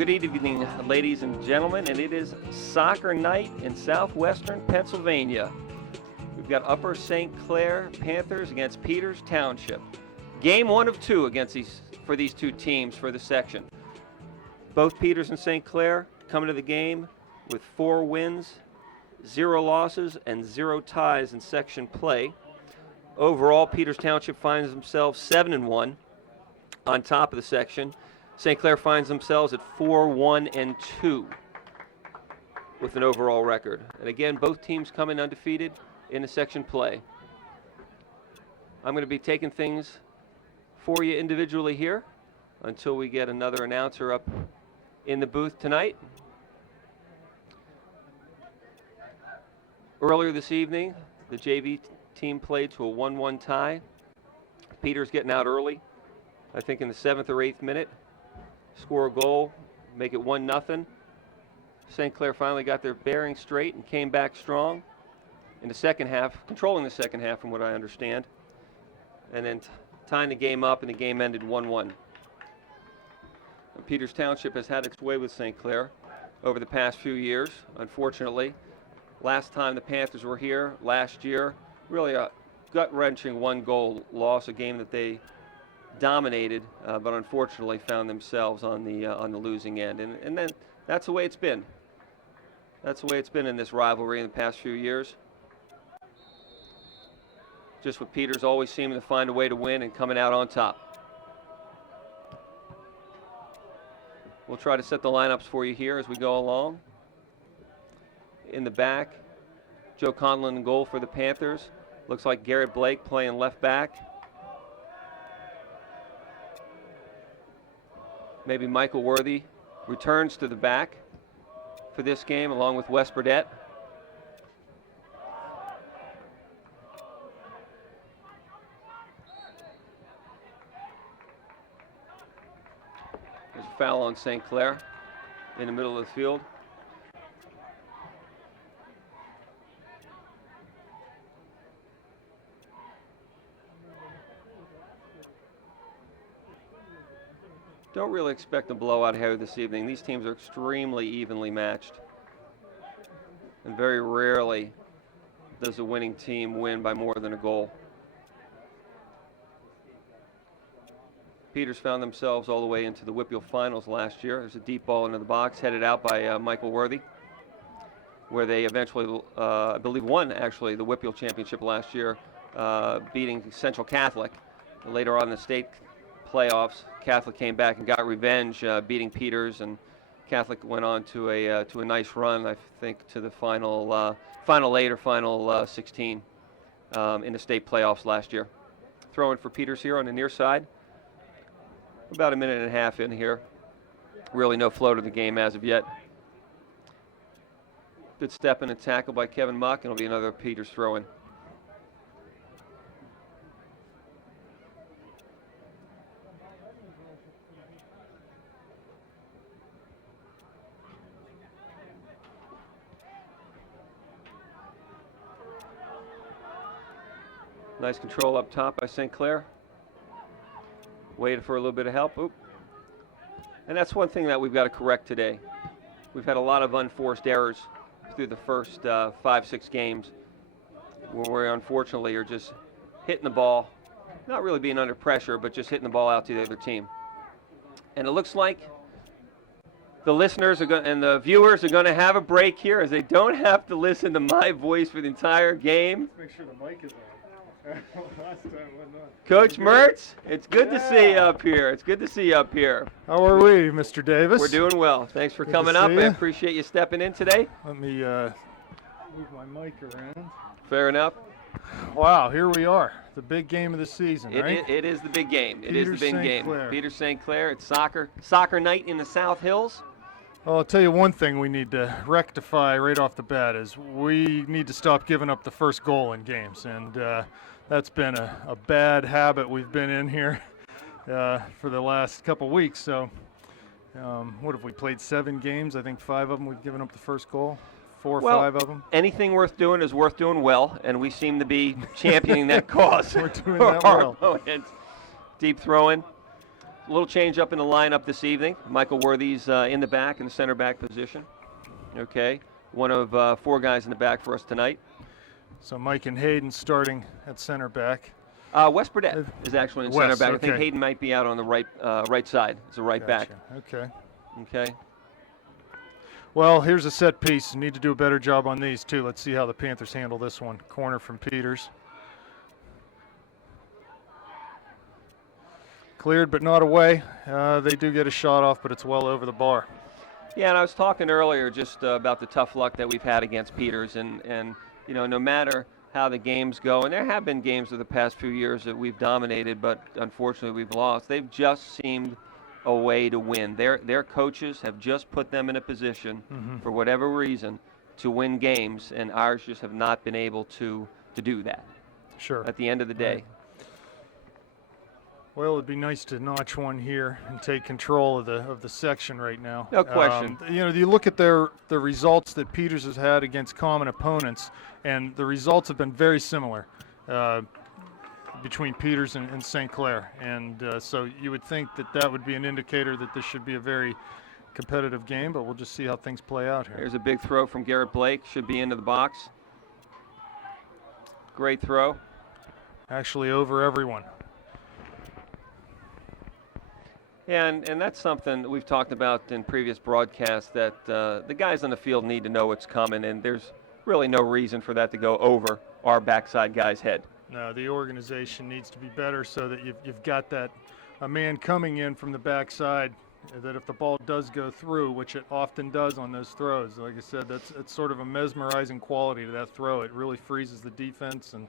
good evening, ladies and gentlemen, and it is soccer night in southwestern Pennsylvania. We've got Upper St. Clair Panthers against Peters Township. Game 1 of 2 for these two teams for the section. Both Peters and St. Clair coming to the game with 4 wins, 0 losses, and 0 ties in section play. Overall, Peters Township finds themselves 7-1 on top of the section. St. Clair finds themselves at 4-1-2 with an overall record. And again, both teams come in undefeated in the section play. I'm going to be taking things for you individually here until we get another announcer up in the booth tonight. Earlier this evening, the JV team played to a 1-1 tie. Peters getting out early, I think in the 7th or 8th minute. Score a goal, make it 1-0. St. Clair finally got their bearings straight and came back strong in the second half, controlling the second half from what I understand, and then tying the game up, and the game ended 1-1. Peters Township has had its way with St. Clair over the past few years, unfortunately. Last time the Panthers were here, last year, really a gut-wrenching 1-goal loss, a game that they dominated, but unfortunately found themselves on the losing end. And then that's the way it's been. That's the way it's been in this rivalry in the past few years. Just with Peters always seeming to find a way to win and coming out on top. We'll try to set the lineups for you here as we go along. In the back, Joe Conlon in goal for the Panthers. Looks like Garrett Blake playing left back. Maybe Michael Worthy returns to the back for this game along with Wes Burdett. There's a foul on St. Clair in the middle of the field. Don't really expect a blowout here this evening. These teams are extremely evenly matched. And very rarely does a winning team win by more than a goal. Peters found themselves all the way into the Whitfield finals last year. There's a deep ball into the box headed out by Michael Worthy, where they eventually, I believe, won actually the Whitfield championship last year, beating Central Catholic. Later on in the state playoffs, Catholic came back and got revenge, beating Peters, and Catholic went on to a nice run, I think, to the final 8 or final 16 in the state playoffs last year. Throwing for Peters here on the near side. About a minute and a half in here. Really no flow to the game as of yet. Good step in and tackle by Kevin Muck, and it'll be another Peters throw-in. Nice control up top by St. Clair. Waited for a little bit of help. Oop. And that's one thing that we've got to correct today. We've had a lot of unforced errors through the first 5-6 games where we unfortunately are just hitting the ball, not really being under pressure, but just hitting the ball out to the other team. And it looks like the listeners and the viewers are going to have a break here as they don't have to listen to my voice for the entire game. Let's make sure the mic is on. Last time wasn't on. Coach Mertz, it's good to see you up here. It's good to see you up here. How are we, Mr. Davis? We're doing well. Thanks for Good coming to up. see I you. appreciate you stepping in today. Let me move my mic around. Fair enough. Wow, here we are. The big game of the season, right? It is the big game. It is the Peters big St. game. Clair. Peters St. Clair. It's soccer night in the South Hills. Well, I'll tell you one thing we need to rectify right off the bat is we need to stop giving up the first goal in games. And that's been a bad habit we've been in here for the last couple weeks. So what have we played 7 games? I think 5 of them we've given up the first goal. 4 or 5 of them. Anything worth doing is worth doing well, and we seem to be championing that cause. We're doing for that our well. opponents. Deep throw-in. little change up in the lineup this evening. Michael Worthy's in the back in the center back position. Okay, one of 4 guys in the back for us tonight. So Mike and Hayden starting at center back. Wes Burdett is actually in center back. Okay. I think Hayden might be out on the right side as a right back. Okay. Okay. Well, here's a set piece. Need to do a better job on these too. Let's see how the Panthers handle this one. Corner from Peters. Cleared but not away. They do get a shot off, but it's well over the bar. Yeah, and I was talking earlier just about the tough luck that we've had against Peters, and you know, no matter how the games go, and there have been games of the past few years that we've dominated, but unfortunately we've lost. They've just seemed a way to win. Their coaches have just put them in a position, for whatever reason, to win games, and ours just have not been able to do that. Sure. At the end of the day. Right. Well, it'd be nice to notch one here and take control of the section right now. No question. You know, you look at the results that Peters has had against common opponents, and the results have been very similar between Peters and St. Clair. And so you would think that would be an indicator that this should be a very competitive game, but we'll just see how things play out here. Here's a big throw from Garrett Blake. Should be into the box. Great throw. Actually over everyone. Yeah, and that's something that we've talked about in previous broadcasts, that the guys on the field need to know what's coming, and there's really no reason for that to go over our backside guy's head. No, the organization needs to be better so that you've got a man coming in from the backside, that if the ball does go through, which it often does on those throws, like I said, it's sort of a mesmerizing quality to that throw. It really freezes the defense, and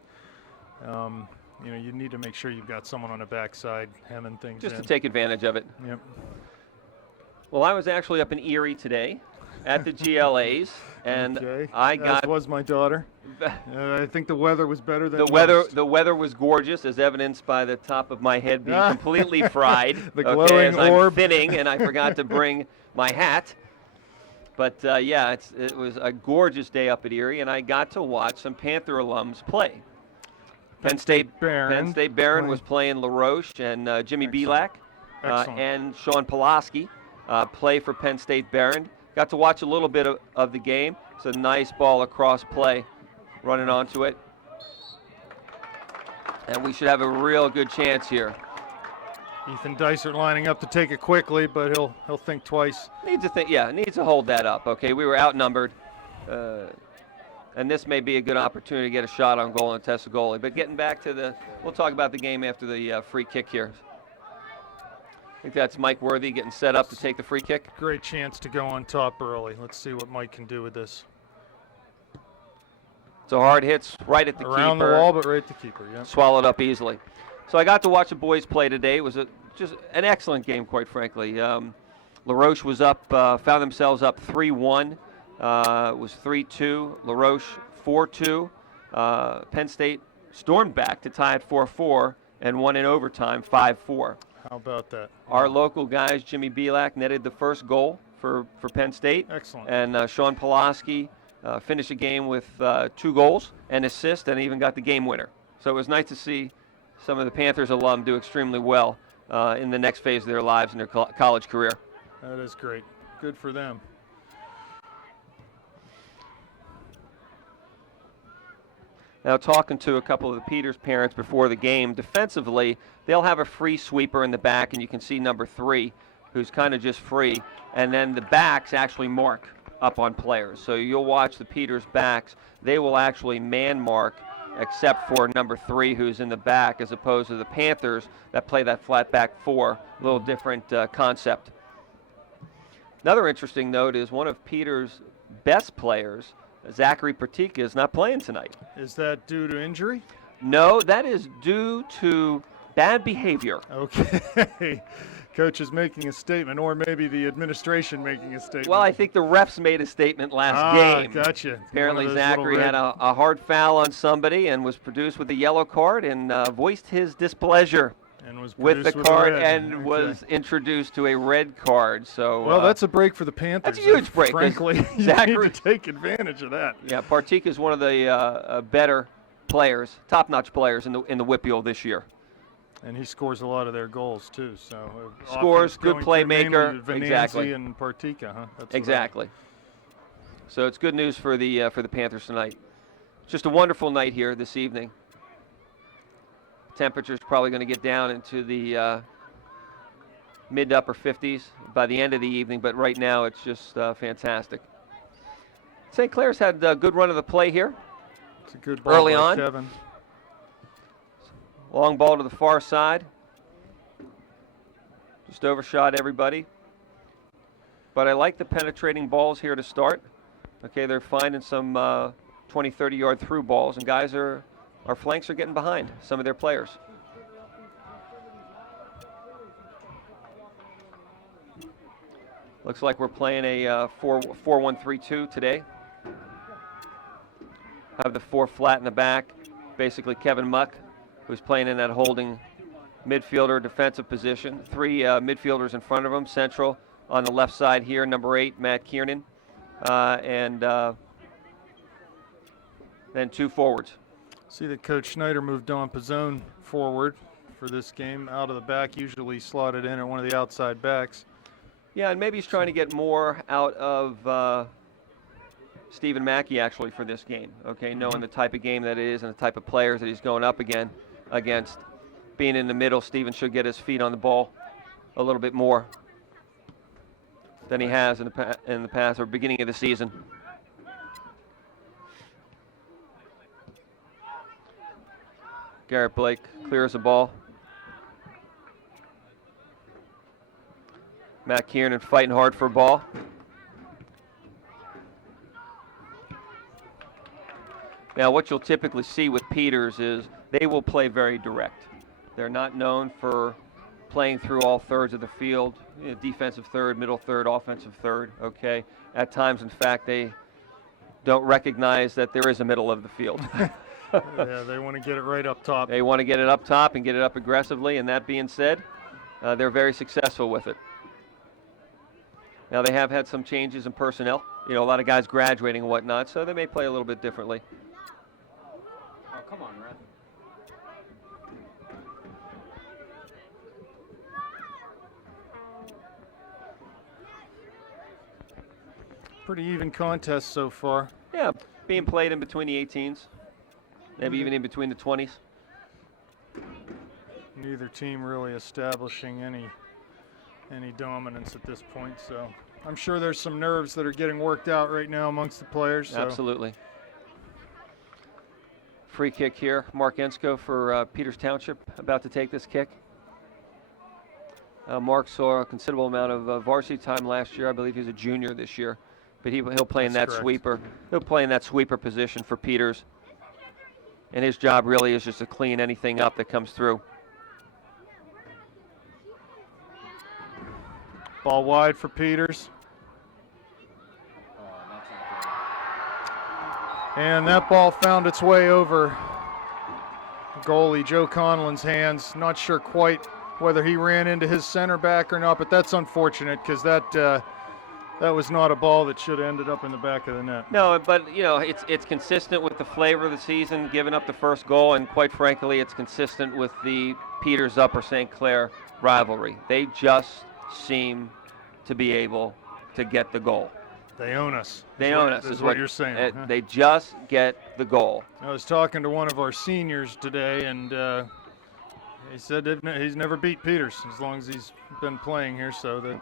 you know, you need to make sure you've got someone on the backside hemming things just in. to take advantage of it. Yep. Well, I was actually up in Erie today at the GLAs, and Okay. I got. As was my daughter. I think the weather was better than the weather. most. The weather was gorgeous, as evidenced by the top of my head being completely fried. The okay, glowing as I'm orb. thinning, and I forgot to bring my hat. But yeah, it was a gorgeous day up at Erie, and I got to watch some Panther alums play. Penn State Barron was playing LaRoche, and Jimmy Belak and Sean Pulaski play for Penn State Barron. Got to watch a little bit of the game. It's a nice ball across play, running onto it. And we should have a real good chance here. Ethan Dysert lining up to take it quickly, but he'll think twice. Needs to hold that up. Okay, we were outnumbered. And this may be a good opportunity to get a shot on goal and test the goalie. But getting back to we'll talk about the game after the free kick here. I think that's Mike Worthy getting set up to take the free kick. Great chance to go on top early. Let's see what Mike can do with this. So hard hits right at the keeper. Around the wall, but right at the keeper, yeah. Swallowed up easily. So I got to watch the boys play today. It was just an excellent game, quite frankly. LaRoche was up, found themselves up 3-1. It was 3-2. LaRoche 4-2. Penn State stormed back to tie at 4-4 and won in overtime 5-4. How about that? Our local guys, Jimmy Belak, netted the first goal for Penn State. Excellent. And Sean Pulaski finished the game with 2 goals, an assist, and even got the game winner. So it was nice to see some of the Panthers alum do extremely well in the next phase of their lives and their college career. That is great. Good for them. Now, talking to a couple of the Peters parents before the game, defensively, they'll have a free sweeper in the back, and you can see number 3, who's kind of just free. And then the backs actually mark up on players. So you'll watch the Peters backs. They will actually man mark, except for number 3, who's in the back, as opposed to the Panthers that play that flat back 4. A little different concept. Another interesting note is one of Peters' best players, Zachary Partika, is not playing tonight. Is that due to injury? No, that is due to bad behavior. Okay. Coach is making a statement, or maybe the administration making a statement. Well, I think the refs made a statement last game. Gotcha. Apparently Zachary had a hard foul on somebody and was produced with a yellow card and voiced his displeasure with the card and was introduced to a red card. So well, that's a break for the Panthers. That's a huge break. Frankly, Zachary, you need to take advantage of that. Yeah, Partika is one of the better players, top-notch players in the WPIAL this year. And he scores a lot of their goals too. So scores, good playmaker, Venanzi exactly. And Partika, huh? That's exactly. So it's good news for the Panthers tonight. Just a wonderful night here this evening. Temperature's probably going to get down into the mid to upper 50s by the end of the evening, but right now it's just fantastic. St. Clair's had a good run of the play here. It's a good ball early by on. Kevin. Long ball to the far side. Just overshot everybody. But I like the penetrating balls here to start. Okay, they're finding some 20, 30-yard through balls, and guys our flanks are getting behind some of their players. Looks like we're playing a 4-1-3-2 today. Have the 4 flat in the back. Basically Kevin Muck, who's playing in that holding midfielder defensive position. 3 midfielders in front of him. Central on the left side here, number 8, Matt Kiernan. And then 2 forwards. See that Coach Schneider moved Don Pizzone forward for this game, out of the back, usually slotted in at one of the outside backs. Yeah, and maybe he's trying to get more out of Stephen Mackey actually for this game. Okay, knowing the type of game that it is and the type of players that he's going up against. Being in the middle, Stephen should get his feet on the ball a little bit more than he has in the past or beginning of the season. Garrett Blake clears the ball. Matt Kiernan fighting hard for a ball. Now what you'll typically see with Peters is they will play very direct. They're not known for playing through all thirds of the field, defensive third, middle third, offensive third, okay? At times, in fact, they don't recognize that there is a middle of the field. Yeah, they want to get it right up top. They want to get it up top and get it up aggressively, and that being said, they're very successful with it. Now they have had some changes in personnel, a lot of guys graduating and whatnot, so they may play a little bit differently. Oh, come on, Red. Pretty even contest so far. Yeah, being played in between the 18s, maybe even in between the 20s. Neither team really establishing any dominance at this point, so I'm sure there's some nerves that are getting worked out right now amongst the players. So. Absolutely. Free kick here. Mark Ensko for Peters Township about to take this kick. Mark saw a considerable amount of varsity time last year. I believe he's a junior this year, but he'll play in that correct. sweeper. He'll play in that sweeper position for Peters, and his job really is just to clean anything up that comes through. Ball wide for Peters. Oh, that's not And that ball found its way over goalie Joe Conlon's hands. Not sure quite whether he ran into his center back or not, but that's unfortunate because that was not a ball that should have ended up in the back of the net. No, but it's consistent with the flavor of the season, giving up the first goal, and quite frankly, it's consistent with the Peters Upper St. Clair rivalry. They just seem to be able to get the goal. They own us. They own us, is what you're saying. Huh? They just get the goal. I was talking to one of our seniors today, and he said he's never beat Peters as long as he's been playing here, so that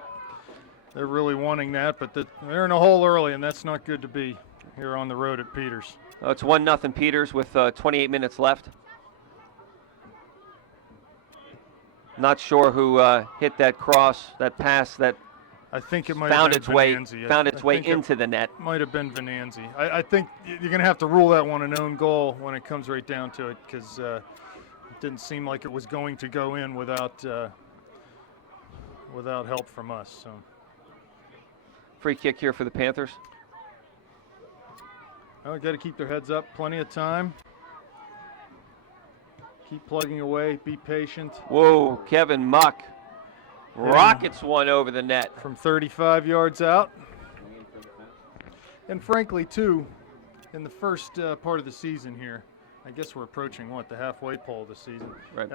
they're really wanting that, but they're in a hole early, and that's not good to be here on the road at Peters. It's 1-0 Peters with 28 minutes left. Not sure who hit that cross, that pass that I think it might found have been its way Venanzi. into the net. Might have been Venanzi. I think you're going to have to rule that one an own goal when it comes right down to it, because it didn't seem like it was going to go in without help from us. So. Free kick here for the Panthers. Well, got to keep their heads up. Plenty of time. Keep plugging away. Be patient. Whoa, Kevin Muck rockets one over the net. From 35 yards out. And frankly, too, in the first part of the season here, I guess we're approaching, the halfway pole of the season. Right.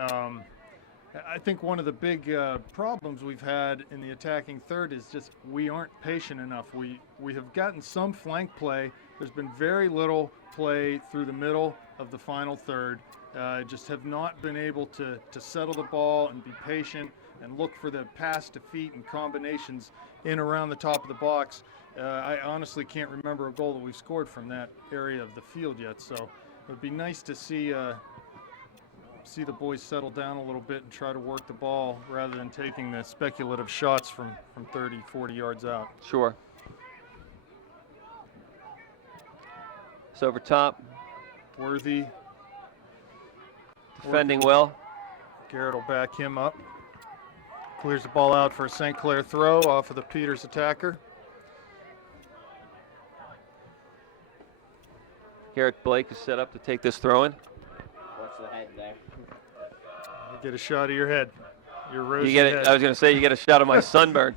I think one of the big problems we've had in the attacking third is just we aren't patient enough. We have gotten some flank play. There's been very little play through the middle of the final third. Just have not been able to settle the ball and be patient and look for the pass to feet and combinations in around the top of the box. I honestly can't remember a goal that we've scored from that area of the field yet. So it would be nice to see the boys settle down a little bit and try to work the ball rather than taking the speculative shots from 30, 40 yards out. Sure. So over top. Worthy. Defending well. Garrett will back him up. Clears the ball out for a St. Clair throw off of the Peters attacker. Garrett Blake is set up to take this throw in. Watch the head there. You get a shot of your head. Your rosy You get it. head. I was going to say you get a shot of my sunburn.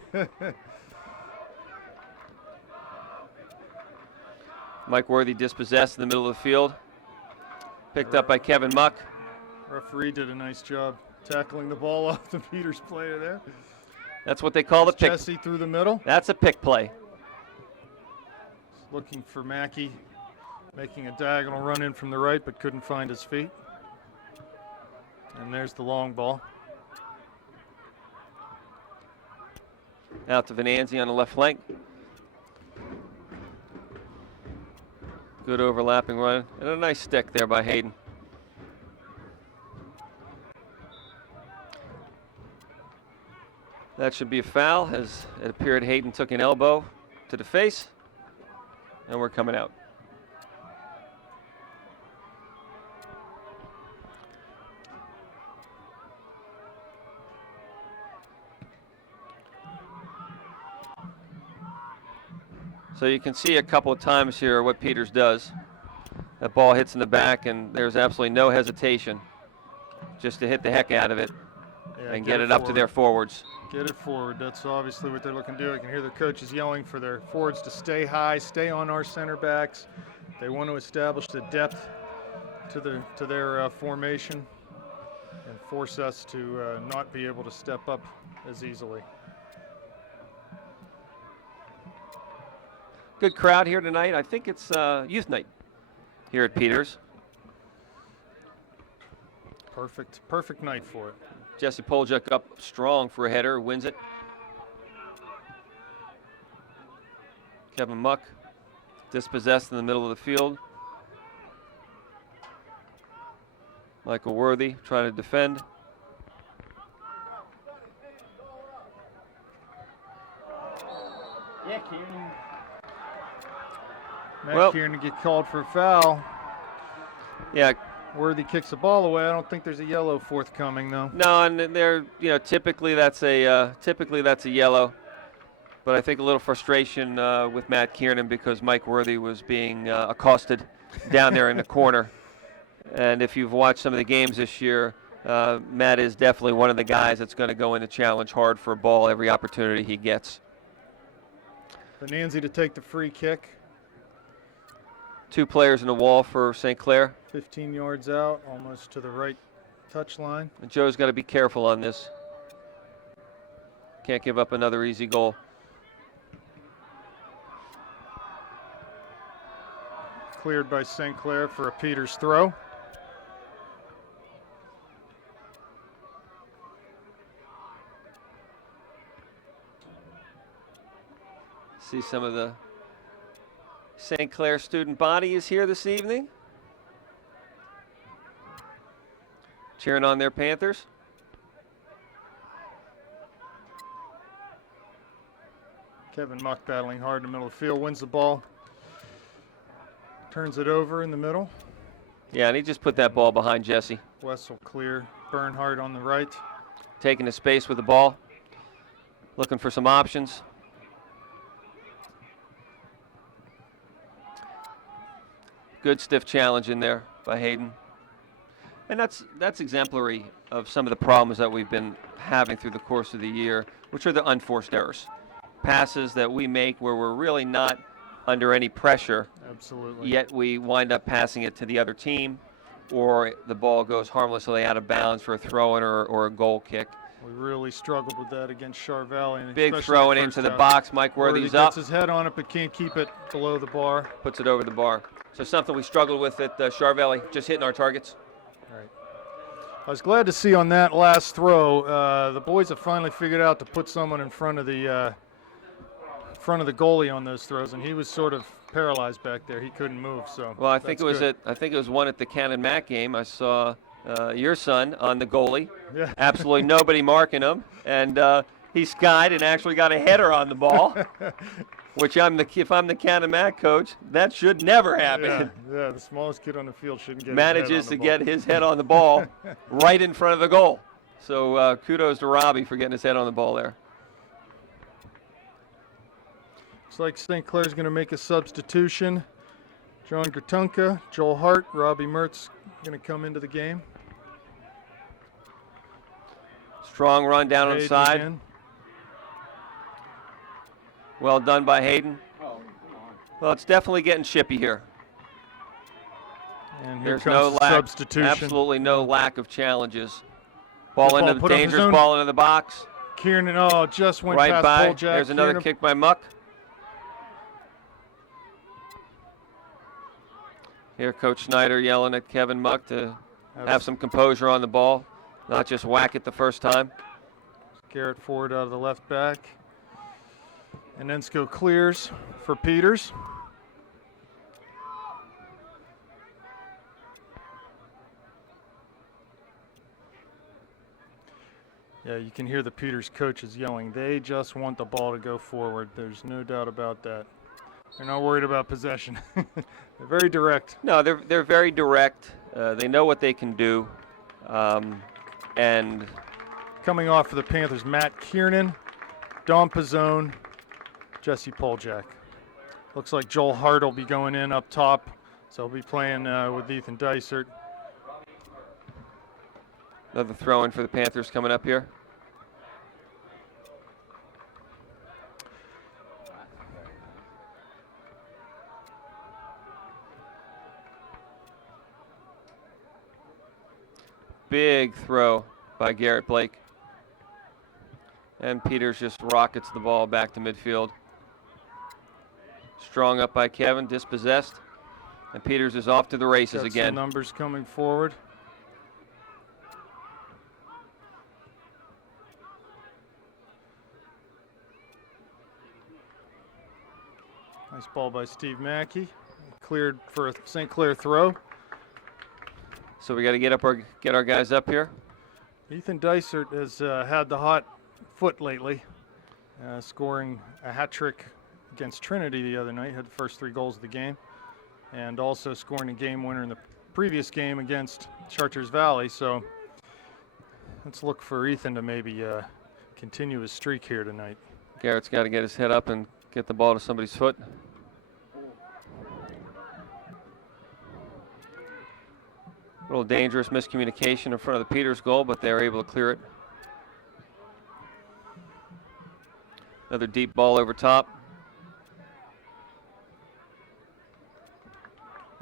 Mike Worthy dispossessed in the middle of the field. Picked up by Kevin Muck. Referee did a nice job tackling the ball off the Peters player there. That's what they call the pick. Jesse through the middle. That's a pick play. Looking for Mackey, making a diagonal run in from the right, but couldn't find his feet. And there's the long ball. Out to Venanzi on the left flank. Good overlapping run. And a nice stick there by Hayden. That should be a foul, as it appeared Hayden took an elbow to the face. And we're coming out. So you can see a couple of times here what Peters does. That ball hits in the back, and there's absolutely no hesitation just to hit the heck out of it and get it up to their forwards. Get it forward. That's obviously what they're looking to do. I can hear their coaches yelling for their forwards to stay high, stay on our center backs. They want to establish the depth to their formation and force us to not be able to step up as easily. Good crowd here tonight. I think it's youth night here at Peters. Perfect night for it. Jesse Poljuk up strong for a header, wins it. Kevin Muck dispossessed in the middle of the field. Michael Worthy trying to defend. Yeah, Kieran. Matt Kieran to get called for a foul. Yeah. Worthy kicks the ball away. I don't think there's a yellow forthcoming though. No, and they're typically that's a yellow, but I think a little frustration with Matt Kiernan because Mike Worthy was being accosted down there in the corner. And if you've watched some of the games this year, Matt is definitely one of the guys that's going to go in and challenge hard for a ball every opportunity he gets. Venanzi to take the free kick. 2 players in the wall for St. Clair. 15 yards out, almost to the right touch line. And Joe's got to be careful on this. Can't give up another easy goal. Cleared by St. Clair for a Peters throw. See some of the St. Clair student body is here this evening, cheering on their Panthers. Kevin Muck battling hard in the middle of the field, wins the ball, turns it over in the middle. Yeah, and he just put that ball behind Jesse. Wessel clear, Bernhardt on the right. Taking the space with the ball, looking for some options. Good stiff challenge in there by Hayden. And that's exemplary of some of the problems that we've been having through the course of the year, which are the unforced errors. Passes that we make where we're really not under any pressure. Absolutely. Yet we wind up passing it to the other team, or the ball goes harmlessly out of bounds for a throw-in or a goal kick. We really struggled with that against Char Valley. And Big especially throw-in the into first the half. box. Mike Worthy Worthy's gets up. his head on it, but can't keep it below the bar. Puts it over the bar. So something we struggled with at Char Valley, just hitting our targets. Right. I was glad to see on that last throw, the boys have finally figured out to put someone in front of the goalie on those throws, and he was sort of paralyzed back there. He couldn't move. So Well, I think that's good. I think it was one at the Cannon Mac game. I saw your son on the goalie. Yeah. Absolutely nobody marking him, and he skied and actually got a header on the ball. Which if I'm the Cannon Mac coach, that should never happen. Yeah, the smallest kid on the field shouldn't get Manages to get his his head on the ball right in front of the goal. So kudos to Robbie for getting his head on the ball there. Looks like St. Clair's going to make a substitution. John Gratunka, Joel Hart, Robbie Mertz going to come into the game. Strong run down on the Hayden side. again. Well done by Hayden. Oh, come on. Well, it's definitely getting chippy here. And here There's comes no the lack, substitution. absolutely no lack of challenges. Ball Good into ball, the put up his dangerous own- ball into the box. Kiernan, just went Right past by. Poljack. There's another Kiernan- kick by Muck. Here, Coach Snyder yelling at Kevin Muck to have some composure on the ball, not just whack it the first time. Garrett Ford out of the left back. And Ensko clears for Peters. Yeah, you can hear the Peters coaches yelling. They just want the ball to go forward. There's no doubt about that. They're not worried about possession. They're very direct. No, they're very direct. They know what they can do, and Coming off for the Panthers, Matt Kiernan, Dom Pizzone, Jesse Poljack. Looks like Joel Hart will be going in up top, so he'll be playing with Ethan Dysert. another throw-in for the Panthers coming up here. Big throw by Garrett Blake. And Peters just rockets the ball back to midfield. Strong up by Kevin, dispossessed. And Peters is off to the races Got again. some numbers coming forward. Nice ball by Steve Mackey. Cleared for a St. Clair throw. So we got to get our guys up here. Ethan Dysert has had the hot foot lately, scoring a hat trick against Trinity the other night. Had the first 3 goals of the game, and also scoring a game winner in the previous game against Chartiers Valley. So let's look for Ethan to maybe continue his streak here tonight. Garrett's got to get his head up and get the ball to somebody's foot. A little dangerous miscommunication in front of the Peters goal, but they were able to clear it. Another deep ball over top.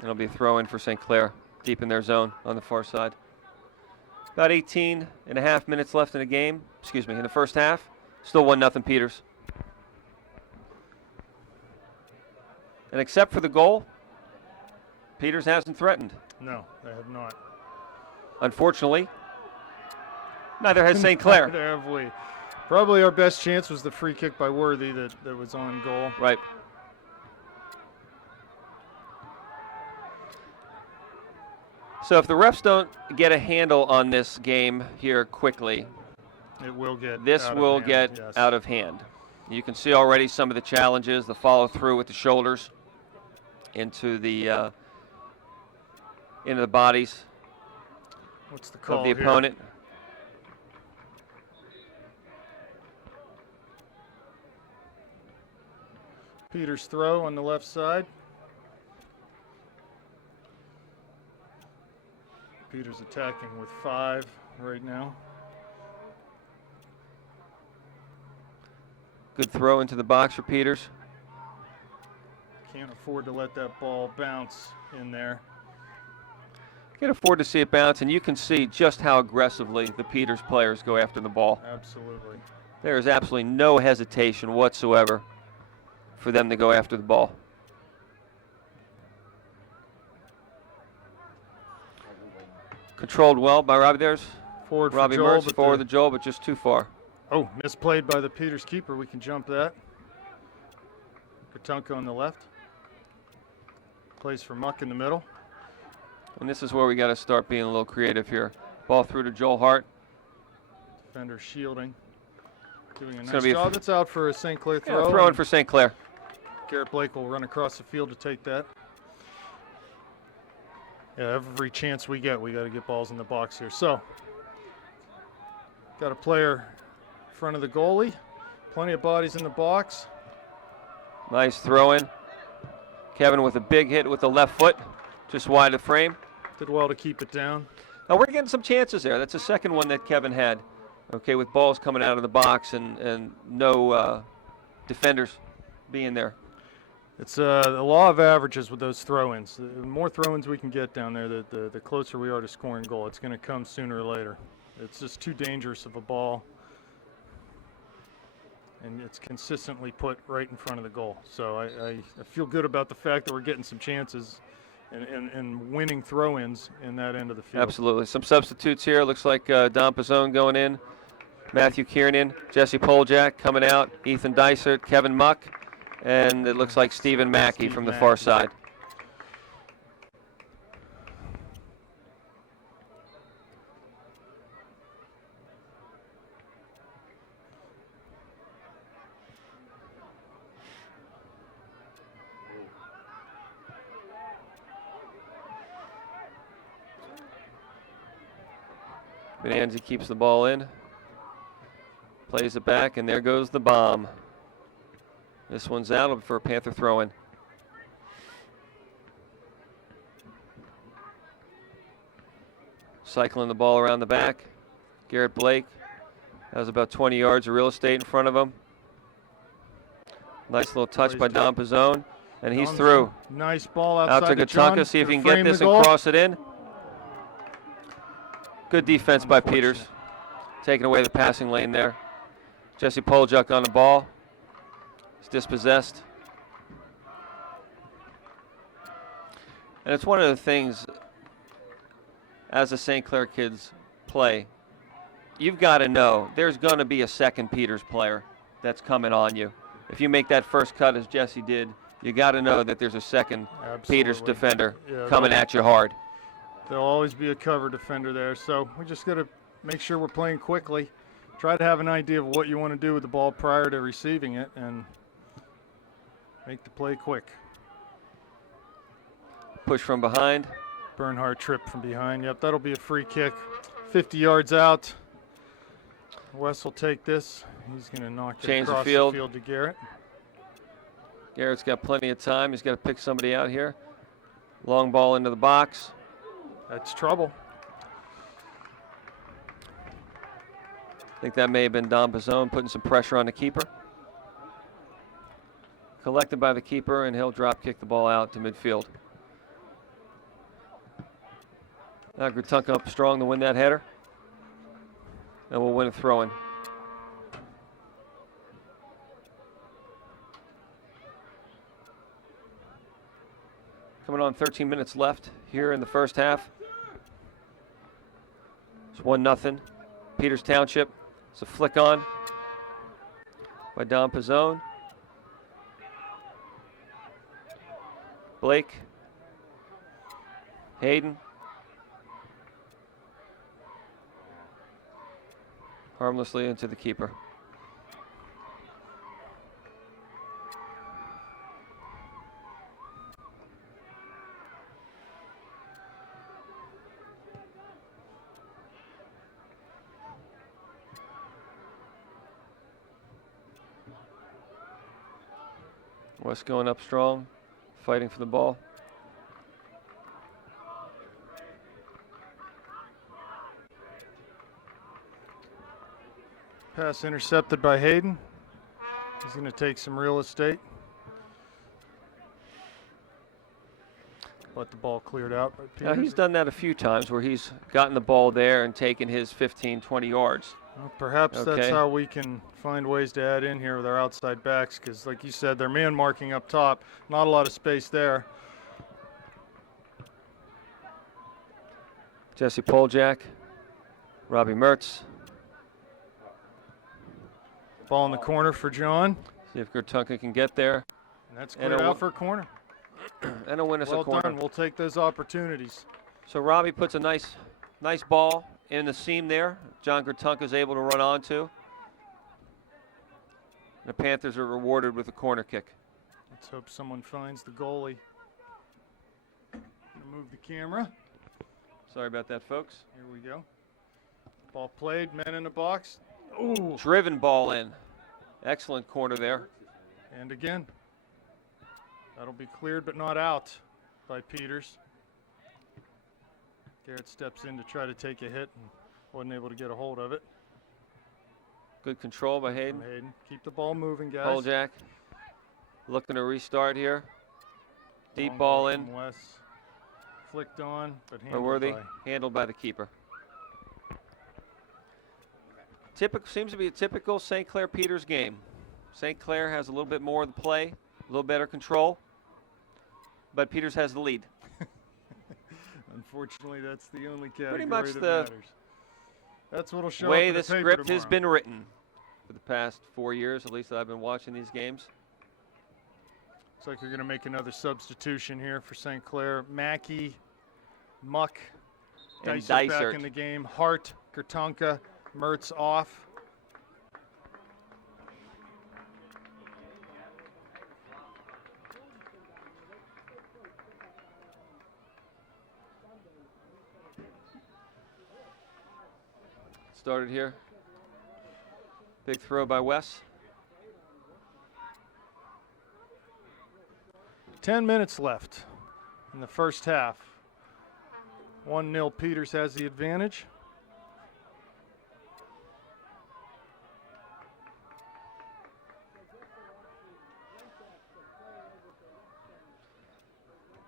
It'll be a throw in for St. Clair, deep in their zone on the far side. About 18 and a half minutes left in the game, in the first half. Still 1-0 Peters. And except for the goal, Peters hasn't threatened. No, they have not. Unfortunately, neither has St. Clair. Neither have we. Probably our best chance was the free kick by Worthy that was on goal. Right. So if the refs don't get a handle on this game here quickly, It will get this out of will hand, get yes. out of hand. You can see already some of the challenges, the follow through with the shoulders into the bodies What's the call of the here? opponent. Peters throw on the left side. Peters attacking with 5 right now. Good throw into the box for Peters. Can't afford to let that ball bounce in there. Can afford to see it bounce, and you can see just how aggressively the Peters players go after the ball. Absolutely. There is absolutely no hesitation whatsoever for them to go after the ball. Controlled well by Robbie. There's Forward for Robbie Joel, Mertz, but forward to Joel, but just too far. Oh, misplayed by the Peters keeper. We can jump that. Katunka on the left. Plays for Muck in the middle. And this is where we got to start being a little creative here. Ball through to Joel Hart. Defender shielding. Doing a It's nice gonna be job. It's out for a St. Clair throw. Yeah, throwing for St. Clair. Garrett Blake will run across the field to take that. Yeah, every chance we get, we got to get balls in the box here. So, got a player in front of the goalie. Plenty of bodies in the box. Nice throw in. Kevin with a big hit with the left foot, just wide of the frame. Did well to keep it down. Now we're getting some chances there. That's the second one that Kevin had. Okay, with balls coming out of the box and no defenders being there. It's the law of averages with those throw-ins. The more throw-ins we can get down there, the closer we are to scoring a goal. It's going to come sooner or later. It's just too dangerous of a ball. And it's consistently put right in front of the goal. So I feel good about the fact that we're getting some chances and winning throw-ins in that end of the field. Absolutely. Some substitutes here. Looks like Don Pizzone going in. Matthew Kiernan, Jesse Poljak coming out, Ethan Dysert, Kevin Muck, and it looks like Stephen Mackey from the far side. Bonanzi keeps the ball in, plays it back, and there goes the bomb. This one's out for a Panther throw-in. Cycling the ball around the back. Garrett Blake has about 20 yards of real estate in front of him. Nice little touch by Don Pizzone, and he's through. Nice ball Out outside to to John. Gatunka, see if he can Frame get this the and goal. cross it in. Good defense by Peters, taking away the passing lane there. Jesse Poljak on the ball. He's dispossessed. And it's one of the things, as the St. Clair kids play, you've got to know there's going to be a second Peters player that's coming on you. If you make that first cut as Jesse did, you got to know that there's a second Peters defender coming at you hard. There'll always be a cover defender there, so we just got to make sure we're playing quickly. Try to have an idea of what you want to do with the ball prior to receiving it and make the play quick. Push from behind. Bernhardt trip from behind. Yep, that'll be a free kick. 50 yards out. Wes will take this. He's going to knock it Change the across field. the field to Garrett. Garrett's got plenty of time. He's got to pick somebody out here. Long ball into the box. That's trouble. I think that may have been Don Pizzone putting some pressure on the keeper. Collected by the keeper, and he'll drop kick the ball out to midfield. Now Gatunka up strong to win that header. And we'll win a throw-in. Coming on 13 minutes left here in the first half. It's 1-0. Peters Township. It's a flick on by Don Pizzone. Blake. Hayden. Harmlessly into the keeper. West going up strong, fighting for the ball. Pass intercepted by Hayden. He's going to take some real estate. But let the ball cleared out by Now, Peters. he's done that a few times where he's gotten the ball there and taken his 15, 20 yards. Well, perhaps that's Okay. how we can find ways to add in here with our outside backs, because like you said, they're man marking up top. Not a lot of space there. Jesse Poljak, Robbie Mertz. Ball in the corner for John. See if Gertunka can get there. And that's And cleared a out for a corner. And a win us a Well corner. done. We'll take those opportunities. So Robbie puts a nice ball in the seam there. John Gertunka is able to run onto. The Panthers are rewarded with a corner kick. Let's hope someone finds the goalie. Gonna move the camera. Sorry about that, folks. Here we go. Ball played, men in the box. Ooh. Driven ball in. Excellent corner there. And again, that'll be cleared but not out by Peters. Garrett steps in to try to take a hit and wasn't able to get a hold of it. Good control by From Hayden. Hayden. Keep the ball moving, guys. Poljak looking to restart here. Deep Long ball in. from Wes. Flicked on, but handled Worthy, by handled by the keeper. Seems to be a typical St. Clair Peters game. St. Clair has a little bit more of the play, a little better control, but Peters has the lead. Unfortunately, that's the only category Pretty much that the matters. That's what'll show way up the in the paper script has tomorrow. been written for the past 4 years, at least that I've been watching these games. Looks like we're going to make another substitution here for St. Clair. Mackey, Muck, And Dysert back Dysert. in the game. Hart, Gertunka, Mertz off. Started here. Big throw by Wes. 10 minutes left in the first half. 1-0 Peters has the advantage.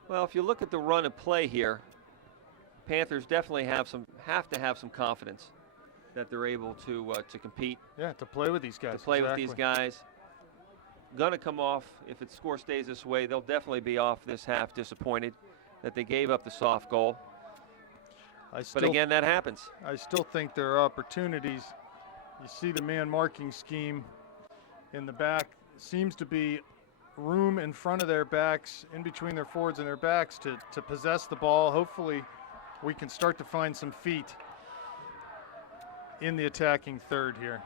Well, if you look at the run of play here, Panthers definitely have to have some confidence that they're able to compete, Yeah, to play with these guys. to play with these exactly. guys. Gonna come off, if the score stays this way, they'll definitely be off this half disappointed that they gave up the soft goal. I But still, again, that happens. I still think there are opportunities. You see the man marking scheme in the back. Seems to be room in front of their backs, in between their forwards and their backs to possess the ball. Hopefully we can start to find some feet in the attacking third here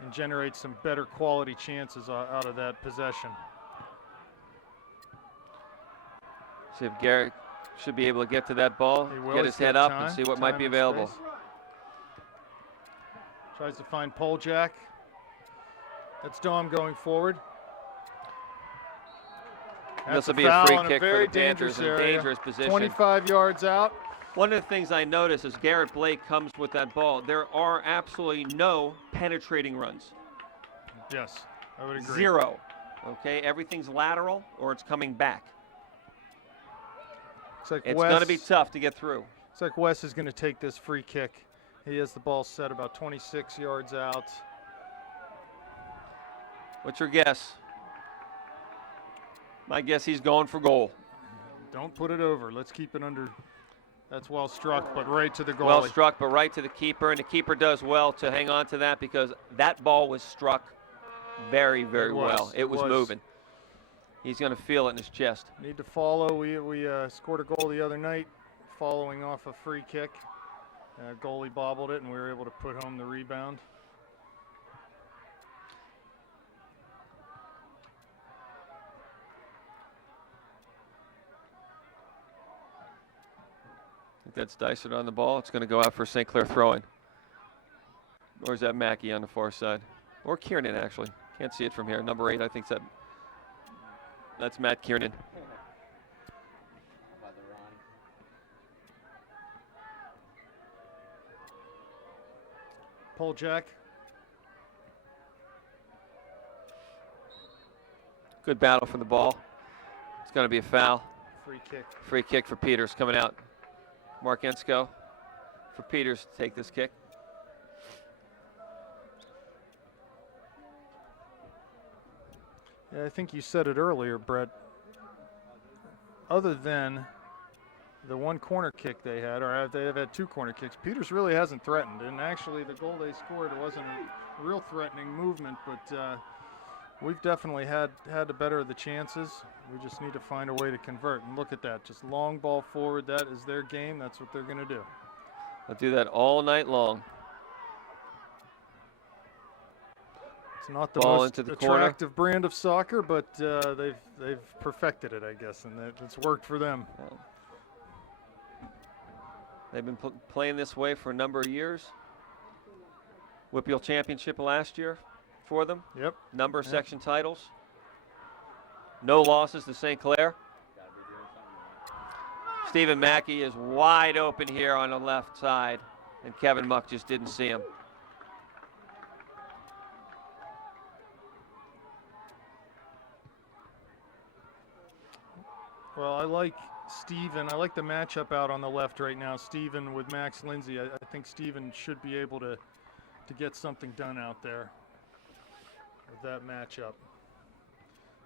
and generate some better quality chances out of that possession. See if Garrett should be able to get to that ball, He will. get He's his head got up and time, see what might time be and available. space. Tries to find Poljak. That's Dom going forward. This That's will be a foul free in kick for very the Panthers dangerous in a area. dangerous position. 25 yards out. One of the things I notice as Garrett Blake comes with that ball, there are absolutely no penetrating runs. Yes, I would agree. Zero. Okay, everything's lateral or it's coming back. Looks like It's Wes, going to be tough to get through. looks like Wes is going to take this free kick. He has the ball set about 26 yards out. What's your guess? My guess he's going for goal. Don't put it over. Let's keep it under. That's well struck, but right to the goalie. Well struck, but right to the keeper, and the keeper does well to hang on to that because that ball was struck very, very well. It was moving. He's going to feel it in his chest. Need to follow. We scored a goal the other night following off a free kick. Goalie bobbled it, and we were able to put home the rebound. I think that's Dysert on the ball. It's going to go out for St. Clair throw-in. Or is that Mackey on the far side? Or Kiernan, actually. Can't see it from here. Number 8, I think that's Matt Kiernan. How about the run? Poljak. Good battle for the ball. It's going to be a foul. Free kick. Free kick for Peters coming out. Mark Ensko for Peters to take this kick. Yeah, I think you said it earlier, Brett. Other than the one corner kick they had, or they've had 2 corner kicks, Peters really hasn't threatened. And actually, the goal they scored wasn't a real threatening movement, but we've definitely had the better of the chances. We just need to find a way to convert. And look at that, just long ball forward. That is their game. That's what they're going to do. They'll do that all night long. It's not the Ball most into the corner. attractive brand of soccer, but they've perfected it, I guess, and it's worked for them. They've been playing this way for a number of years. Whitfield Championship last year for them. Yep. Number of section titles. No losses to St. Clair. Stephen Mackey is wide open here on the left side, and Kevin Muck just didn't see him. Well, I like Steven. I like the matchup out on the left right now. Steven with Max Lindsay. I think Steven should be able to get something done out there with that matchup.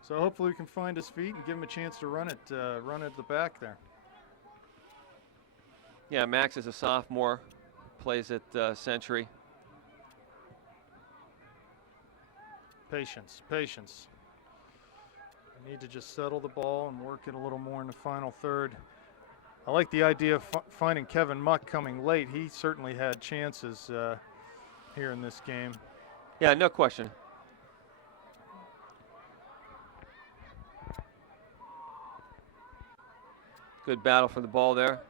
So hopefully we can find his feet and give him a chance to run at the back there. Yeah, Max is a sophomore, plays at Century. Patience, patience. We need to just settle the ball and work it a little more in the final third. I like the idea of finding Kevin Muck coming late. He certainly had chances here in this game. Yeah, no question. Good battle for the ball there.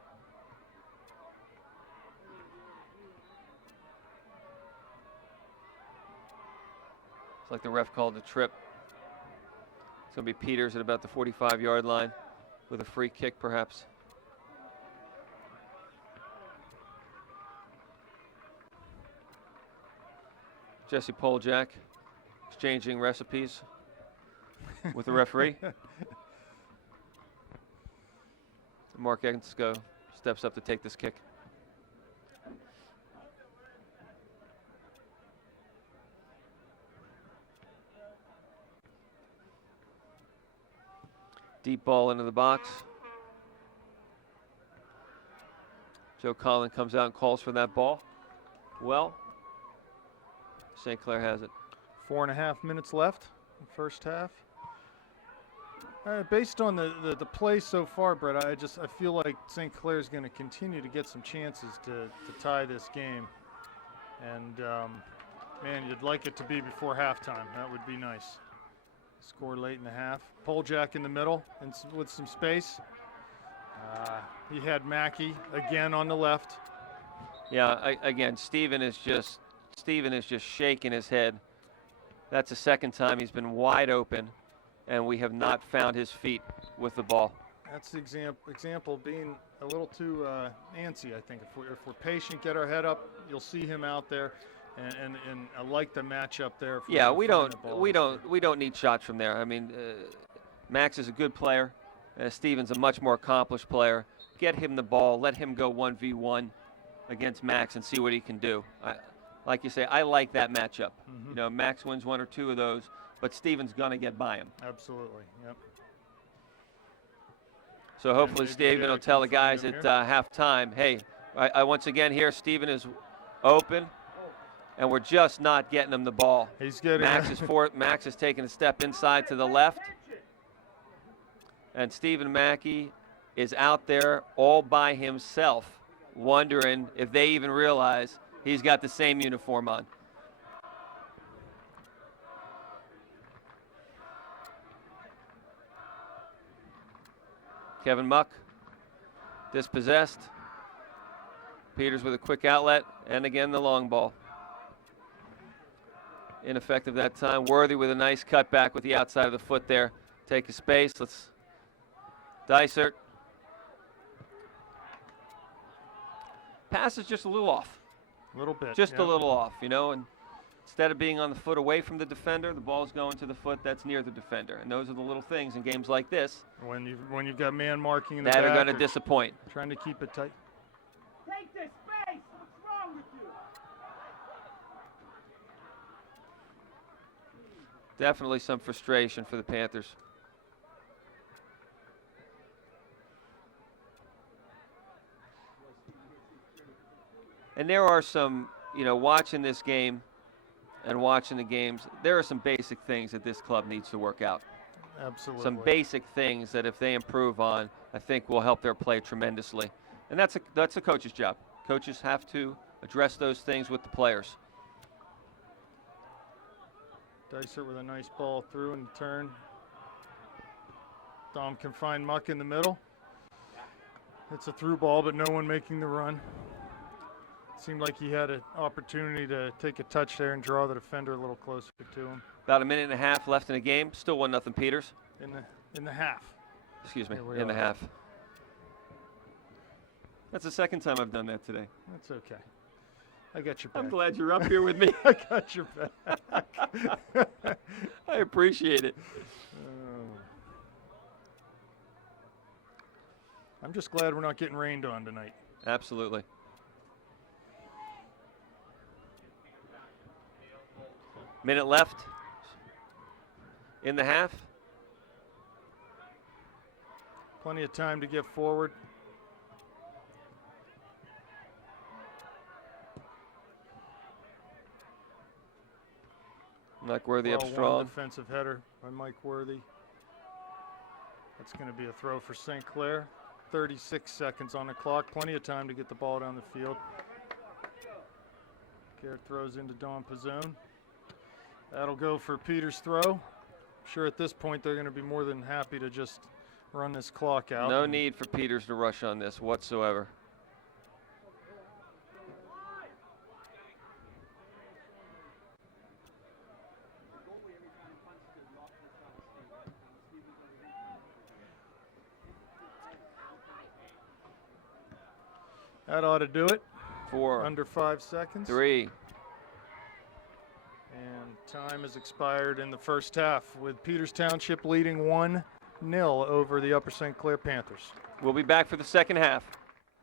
It's like the ref called the trip. It's going to be Peters at about the 45-yard line with a free kick, perhaps. Jesse Poljack exchanging recipes with the referee. Mark Ensko steps up to take this kick. Deep ball into the box. Joe Collin comes out and calls for that ball. Well, St. Clair has it. 4.5 minutes left in the first half. Based on the play so far, Brett, I feel like St. Clair's going to continue to get some chances to tie this game. And, man, you'd like it to be before halftime. That would be nice. Score late in the half. Poljack in the middle and with some space. He had Mackey again on the left. Yeah, again, Steven is just shaking his head. That's the second time he's been wide open, and we have not found his feet with the ball. That's the example being a little too antsy, I think. If we're patient, get our head up, you'll see him out there. And I like the matchup there. Yeah, we don't need shots from there. I mean, Max is a good player. Steven's a much more accomplished player. Get him the ball. Let him go 1v1 against Max and see what he can do. Like you say, I like that matchup. Mm-hmm. You know, Max wins 1 or 2 of those, but Steven's gonna get by him. Absolutely. Yep. So hopefully Steven will tell the guys at halftime, hey, I once again here, Steven is open. And we're just not getting him the ball. He's getting Max is taking a step inside to the left. And Stephen Mackey is out there all by himself, wondering if they even realize he's got the same uniform on. Kevin Muck, dispossessed. Peters with a quick outlet, and again the long ball. Ineffective that time. Worthy with a nice cutback with the outside of the foot there. Take a space. Let's Dysert. Pass is just a little off. A little bit. Just a little off, you know. And Instead of being on the foot away from the defender, the ball's going to the foot that's near the defender. And those are the little things in games like this When you've got man marking in the that back, are going to or disappoint. trying to keep it tight. Take this space! What's wrong with you? Definitely some frustration for the Panthers. And there are some, watching this game and watching the games, there are some basic things that this club needs to work out. Absolutely. Some basic things that if they improve on, I think will help their play tremendously. And that's a coach's job. Coaches have to address those things with the players. Dicer with a nice ball through and turn. Dom can find Muck in the middle. It's a through ball, but no one making the run. Seemed like he had an opportunity to take a touch there and draw the defender a little closer to him. About a minute and a half left in the game. Still 1-0 Peters. In the half. Excuse me, Here we in the are. half. That's the second time I've done that today. That's okay. I got your back. I'm glad you're up here with me. I got your back. I appreciate it. I'm just glad we're not getting rained on tonight. Absolutely. Minute left in the half. Plenty of time to get forward. Mike Worthy Well, up one strong. defensive header by Mike Worthy. That's going to be a throw for St. Clair. 36 seconds on the clock. Plenty of time to get the ball down the field. Garrett throws into Don Pizzone. That'll go for Peters' throw. I'm sure at this point they're going to be more than happy to just run this clock out. No need for Peters to rush on this whatsoever. That ought to do it. 4, Under 5 seconds. 3. And time has expired in the first half with Peters Township leading 1-0 over the Upper St. Clair Panthers. We'll be back for the second half.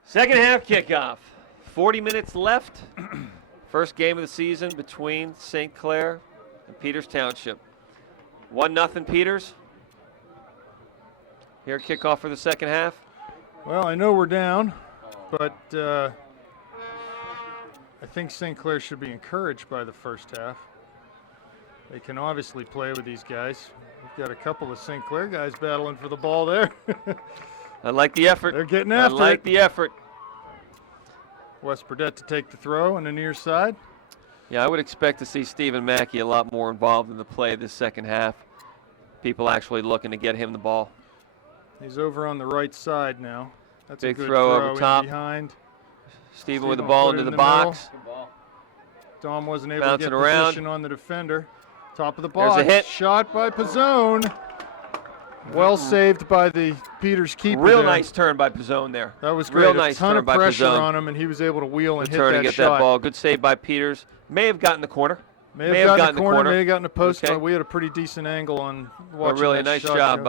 Second half kickoff. 40 minutes left. First game of the season between St. Clair and Peters Township. 1-0 Peters. Here kickoff for the second half. Well, I know we're down, but I think St. Clair should be encouraged by the first half. They can obviously play with these guys. We've got a couple of St. Clair guys battling for the ball there. I like the effort. They're getting after I like it. the effort. Wes Burdett to take the throw on the near side. Yeah, I would expect to see Stephen Mackey a lot more involved in the play this second half. People actually looking to get him the ball. He's over on the right side now. That's Big a good throw over in top. behind. Stephen with the Stephen ball put it into in the the middle. box. Good ball. Dom wasn't able Bouncing to get around. position on the defender. Top of the There's a box. hit. Shot by Pizzone. Well saved by the Peters keeper. Real there. nice turn by Pizzone there. That was great. Real nice a ton turn of by pressure Pizzone. on him, and he was able to wheel and Good hit turn that to get shot. that ball. Good save by Peters. May have gotten the corner. May have gotten the corner. May have gotten the post. Okay. But we had a pretty decent angle on watching But really a that nice shot job go.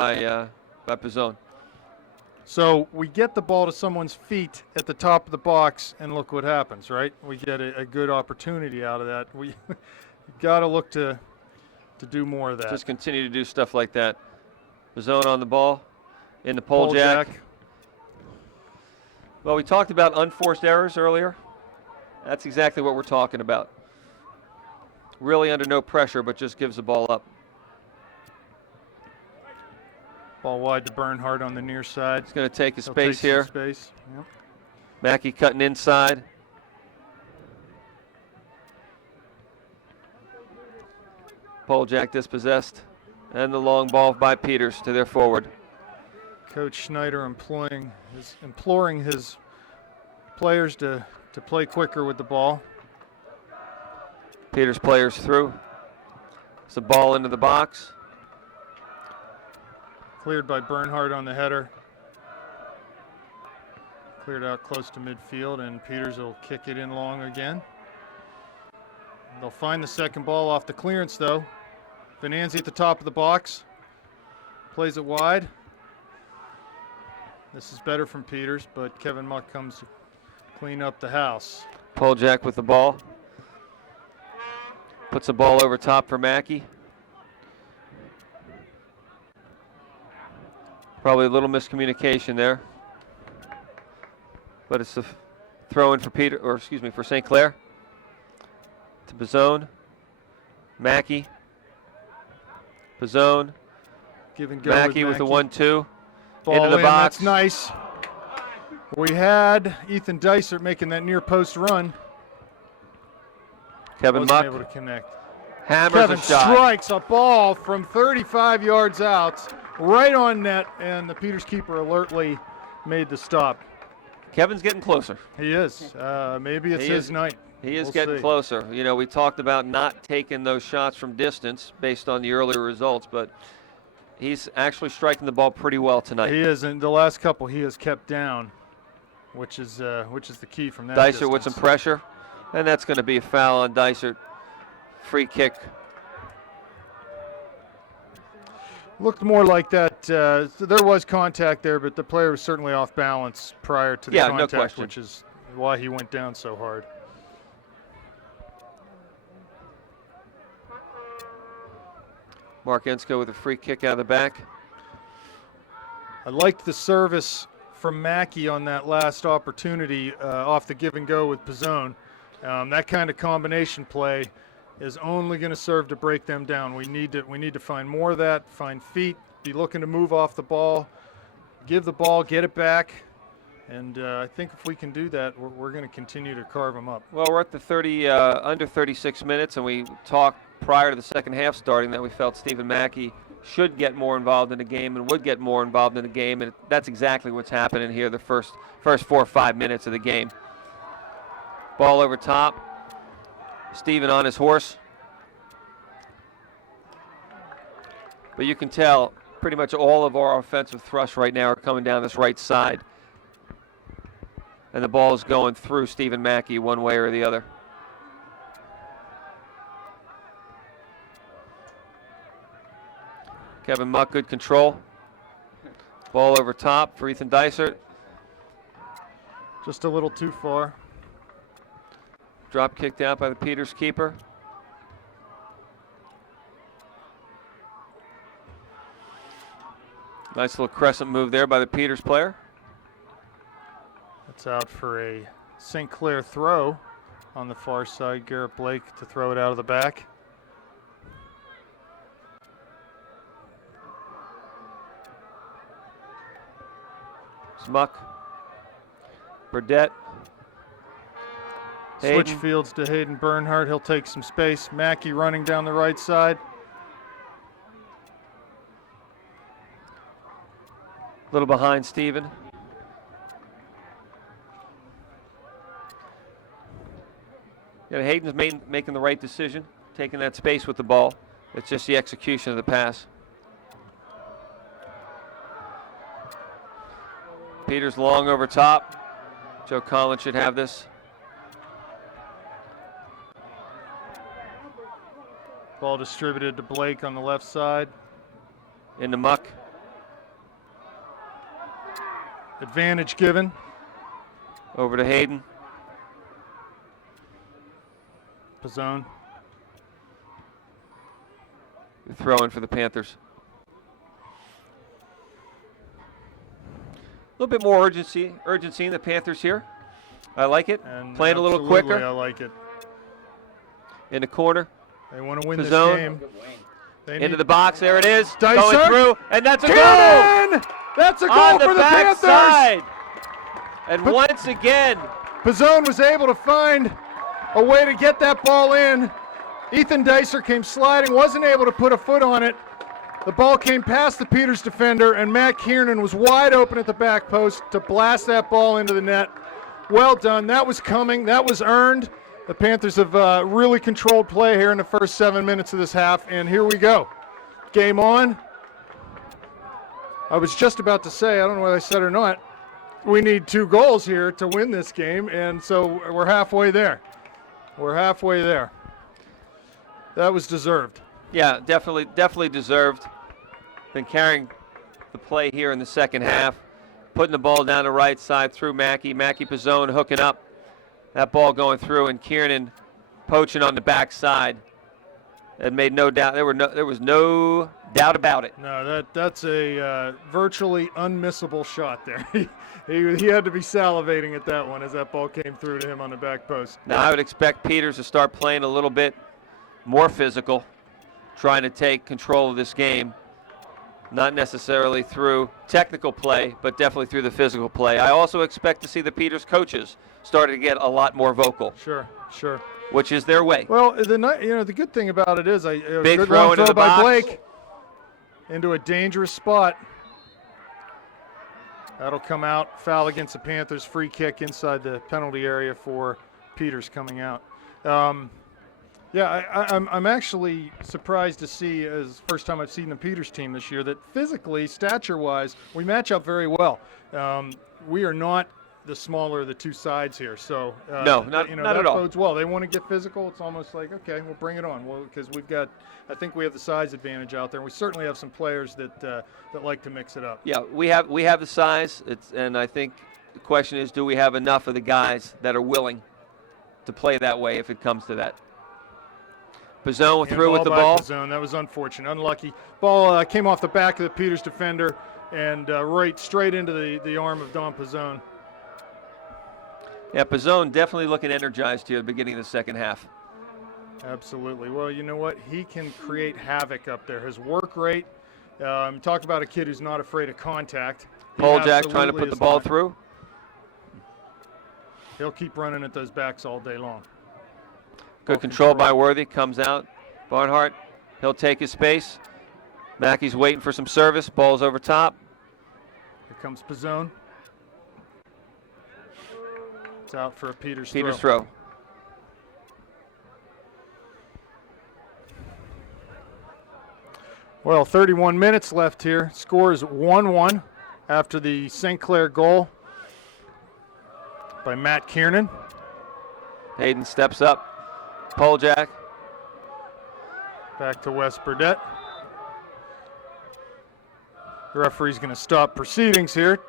by Pizzone. So we get the ball to someone's feet at the top of the box, and look what happens, right? We get a good opportunity out of that. We got to look to do more of that. Just continue to do stuff like that. Pizzone on the ball. In the pole jack. Well, we talked about unforced errors earlier. That's exactly what we're talking about. Really under no pressure, but just gives the ball up. Ball wide to Bernhardt on the near side. He's going to take his He'll space take some here. Space. Yep. Mackey cutting inside. Pole jack dispossessed. And the long ball by Peters to their forward. Coach Schneider imploring his players to play quicker with the ball. Peters players through. It's a ball into the box. Cleared by Bernhardt on the header. Cleared out close to midfield, and Peters will kick it in long again. They'll find the second ball off the clearance, though. Venanzi at the top of the box. Plays it wide. This is better from Peters, but Kevin Muck comes to clean up the house. Poljack with the ball. Puts the ball over top for Mackey. Probably a little miscommunication there. But it's a throw in for St. Clair. To Pizzone. Mackey. Pizzone. Give and go Mackey with the 1-2. Ball into the in, box. That's nice. We had Ethan Dysert making that near post run. Kevin Wasn't Muck able to connect. hammers Kevin a shot. strikes a ball from 35 yards out, right on net, and the Peters keeper alertly made the stop. Kevin's getting closer. He is. Maybe it's his night. He is We'll getting see. closer. You know, we talked about not taking those shots from distance based on the earlier results, but he's actually striking the ball pretty well tonight. He is, and the last couple he has kept down, which is the key from that Dysert with distance. some pressure, and that's going to be a foul on Dysert. Free kick. Looked more like that. There was contact there, but the player was certainly off balance prior to the Yeah, no contact, question. which is why he went down so hard. Mark Ensko with a free kick out of the back. I liked the service from Mackey on that last opportunity off the give and go with Pizzone. That kind of combination play is only going to serve to break them down. We need to find more of that, find feet, be looking to move off the ball, give the ball, get it back. And I think if we can do that, we're going to continue to carve them up. Well, we're at the under 36 minutes, and we talked prior to the second half starting that we felt Stephen Mackey should get more involved in the game and would get more involved in the game, and that's exactly what's happening here the first 4 or 5 minutes of the game. Ball over top. Stephen on his horse. But you can tell pretty much all of our offensive thrusts right now are coming down this right side. And the ball is going through Stephen Mackey one way or the other. Kevin Muck, good control. Ball over top for Ethan Dysert. Just a little too far. Drop kicked out by the Peters keeper. Nice little crescent move there by the Peters player. It's out for a St. Clair throw on the far side. Garrett Blake to throw it out of the back. Smuck. Burdette. Switch Hayden. fields to Hayden Bernhardt. He'll take some space. Mackey running down the right side. A little behind Stephen. Yeah, Hayden's making the right decision, taking that space with the ball. It's just the execution of the pass. Peters long over top. Joe Collins should have this. Ball distributed to Blake on the left side. In the muck. Advantage given. Over to Hayden. Pizzone. Throwing for the Panthers. A little bit more urgency in the Panthers here. I like it. And Playing a little absolutely, quicker. I like it. In the corner. They want to win Pizzone. this game. They Into need the box. There it is. Dysert. Going through. And that's a goal. Ken! That's a goal On for the back Panthers. side. And once again, Pizzone was able to find a way to get that ball in. Ethan Dysert came sliding, wasn't able to put a foot on it. The ball came past the Peters defender, and Matt Kiernan was wide open at the back post to blast that ball into the net. Well done. That was coming. That was earned. The Panthers have really controlled play here in the first 7 minutes of this half, and here we go. Game on. I was just about to say, I don't know whether I said or not, we need 2 goals here to win this game, and so we're halfway there. We're halfway there. That was deserved. Yeah, definitely deserved. Been carrying the play here in the second half. Putting the ball down the right side through Mackey. Mackey Pizzone hooking up. That ball going through, and Kiernan poaching on the backside. It made no doubt. There was no doubt about it. No, that's a virtually unmissable shot there. he had to be salivating at that one as that ball came through to him on the back post. Now I would expect Peters to start playing a little bit more physical, trying to take control of this game. Not necessarily through technical play, but definitely through the physical play. I also expect to see the Peters coaches starting to get a lot more vocal. Sure. Which is their way. Well, the good thing about it is Big good throw long into throw the by box. Blake into a dangerous spot. That'll come out. Foul against the Panthers. Free kick inside the penalty area for Peters coming out. I'm actually surprised to see, as first time I've seen the Peters team this year, that physically, stature-wise, we match up very well. We are not the smaller of the two sides here, so No, not that at all. bodes well. They want to get physical. It's almost like, okay, we'll bring it on. Well, because I think we have the size advantage out there. And we certainly have some players that like to mix it up. Yeah, we have the size. And I think the question is, do we have enough of the guys that are willing to play that way if it comes to that? Pizzone through with the ball. Pizzone. That was unfortunate, unlucky. Ball came off the back of the Peters defender and right straight into the arm of Don Pizzone. Yeah, Pizzone definitely looking energized here at the beginning of the second half. Absolutely. Well, you know what? He can create havoc up there. His work rate, talk about a kid who's not afraid of contact. Poljak trying to put the ball through. He'll keep running at those backs all day long. Good control by Worthy. Comes out. Barnhart, he'll take his space. Mackey's waiting for some service. Ball's over top. Here comes Pizzone. It's out for a Peters throw. Well, 31 minutes left here. Score is 1-1 after the St. Clair goal by Matt Kiernan. Hayden steps up. Poljak. Back to Wes Burdett. The referee's going to stop proceedings here.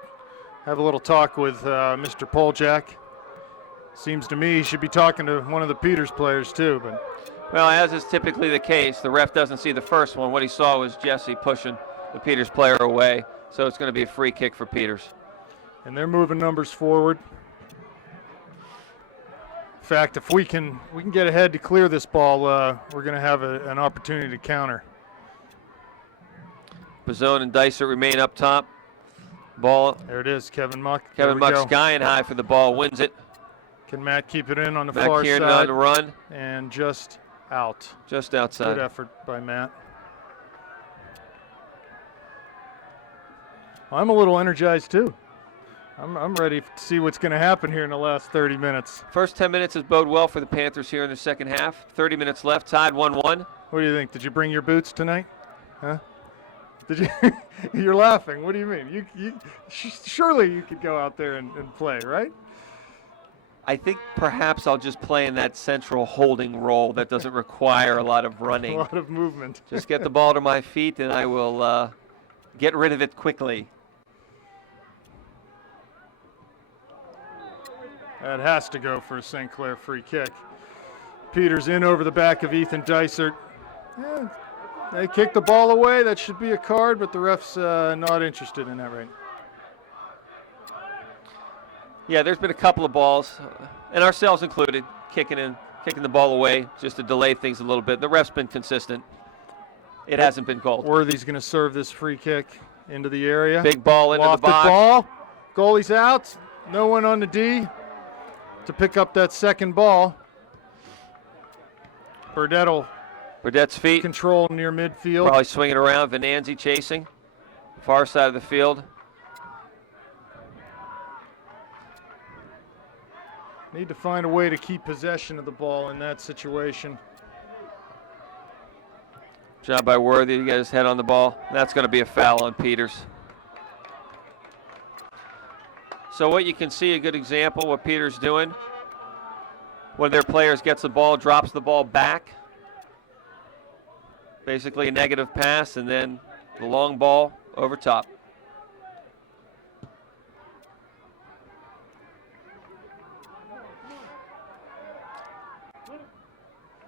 Have a little talk with Mr. Poljak. Seems to me he should be talking to one of the Peters players too. But Well, as is typically the case, the ref doesn't see the first one. What he saw was Jesse pushing the Peters player away. So it's going to be a free kick for Peters. And they're moving numbers forward. In fact, if we can get ahead to clear this ball, we're going to have an opportunity to counter. Pizzone and Dicer remain up top. Ball. There it is, Kevin Muck. Kevin Muck skying high for the ball, wins it. Can Matt keep it in on the Matt far Kieran side? on the run. And just out. Just outside. Good effort by Matt. I'm a little energized too. I'm ready to see what's going to happen here in the last 30 minutes. First 10 minutes has bode well for the Panthers here in the second half. 30 minutes left, tied 1-1. What do you think? Did you bring your boots tonight? Huh? Did you? You're laughing. What do you mean? Surely you could go out there and play, right? I think perhaps I'll just play in that central holding role that doesn't require a lot of running. A lot of movement. Just get the ball to my feet and I will get rid of it quickly. That has to go for a St. Clair free kick. Peters in over the back of Ethan Dysert. Yeah, they kicked the ball away. That should be a card, but the ref's not interested in that right now. Yeah, there's been a couple of balls, and ourselves included, kicking the ball away just to delay things a little bit. The ref's been consistent. It hasn't been called. Worthy's going to serve this free kick into the area. Big ball into Lofted the box. Ball. Goalie's out. No one on the D to pick up that second ball. Burdett's feet. Control near midfield. Probably swinging around. Venanzi chasing. Far side of the field. Need to find a way to keep possession of the ball in that situation. Job by Worthy to get his head on the ball. That's going to be a foul on Peters. So what you can see, a good example what Peters doing. One of their players gets the ball, drops the ball back. Basically a negative pass, and then the long ball over top.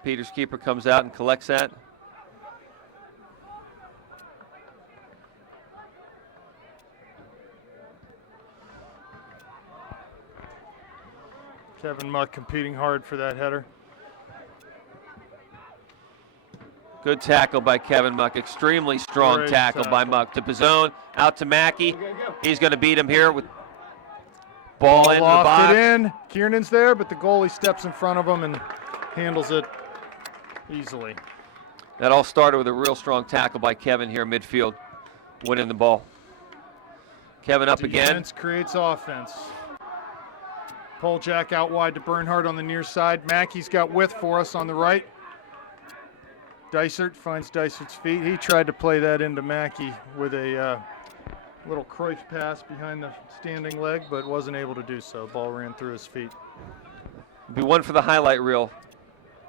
Peters keeper comes out and collects that. Kevin Muck competing hard for that header. Good tackle by Kevin Muck. Extremely strong Great tackle by Muck. To Pizzone, out to Mackey. He's going to beat him here with ball in the box. Lofted in. Kiernan's there, but the goalie steps in front of him and handles it easily. That all started with a real strong tackle by Kevin here midfield, winning the ball. Kevin up again. Defense creates offense. Poljak out wide to Bernhardt on the near side. Mackey's got width for us on the right. Dysert finds Dysert's feet. He tried to play that into Mackey with a little Cruyff pass behind the standing leg, but wasn't able to do so. Ball ran through his feet. Be one for the highlight reel,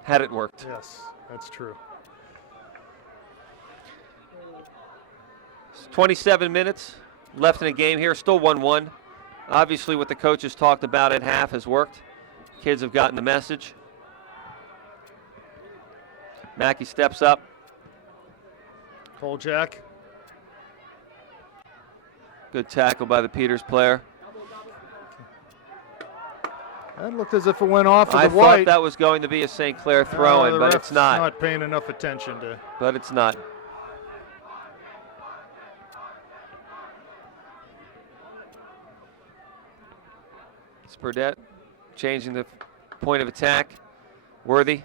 had it worked. Yes, that's true. 27 minutes left in the game here, still 1-1. Obviously what the coaches talked about at half has worked. Kids have gotten the message. Mackey steps up. Poljak. Good tackle by the Peters player. That looked as if it went off of I the white. thought that was going to be a St. Clair throw-in, The but ref's it's not. Not paying enough attention to. But it's not. Burdette changing the point of attack. Worthy.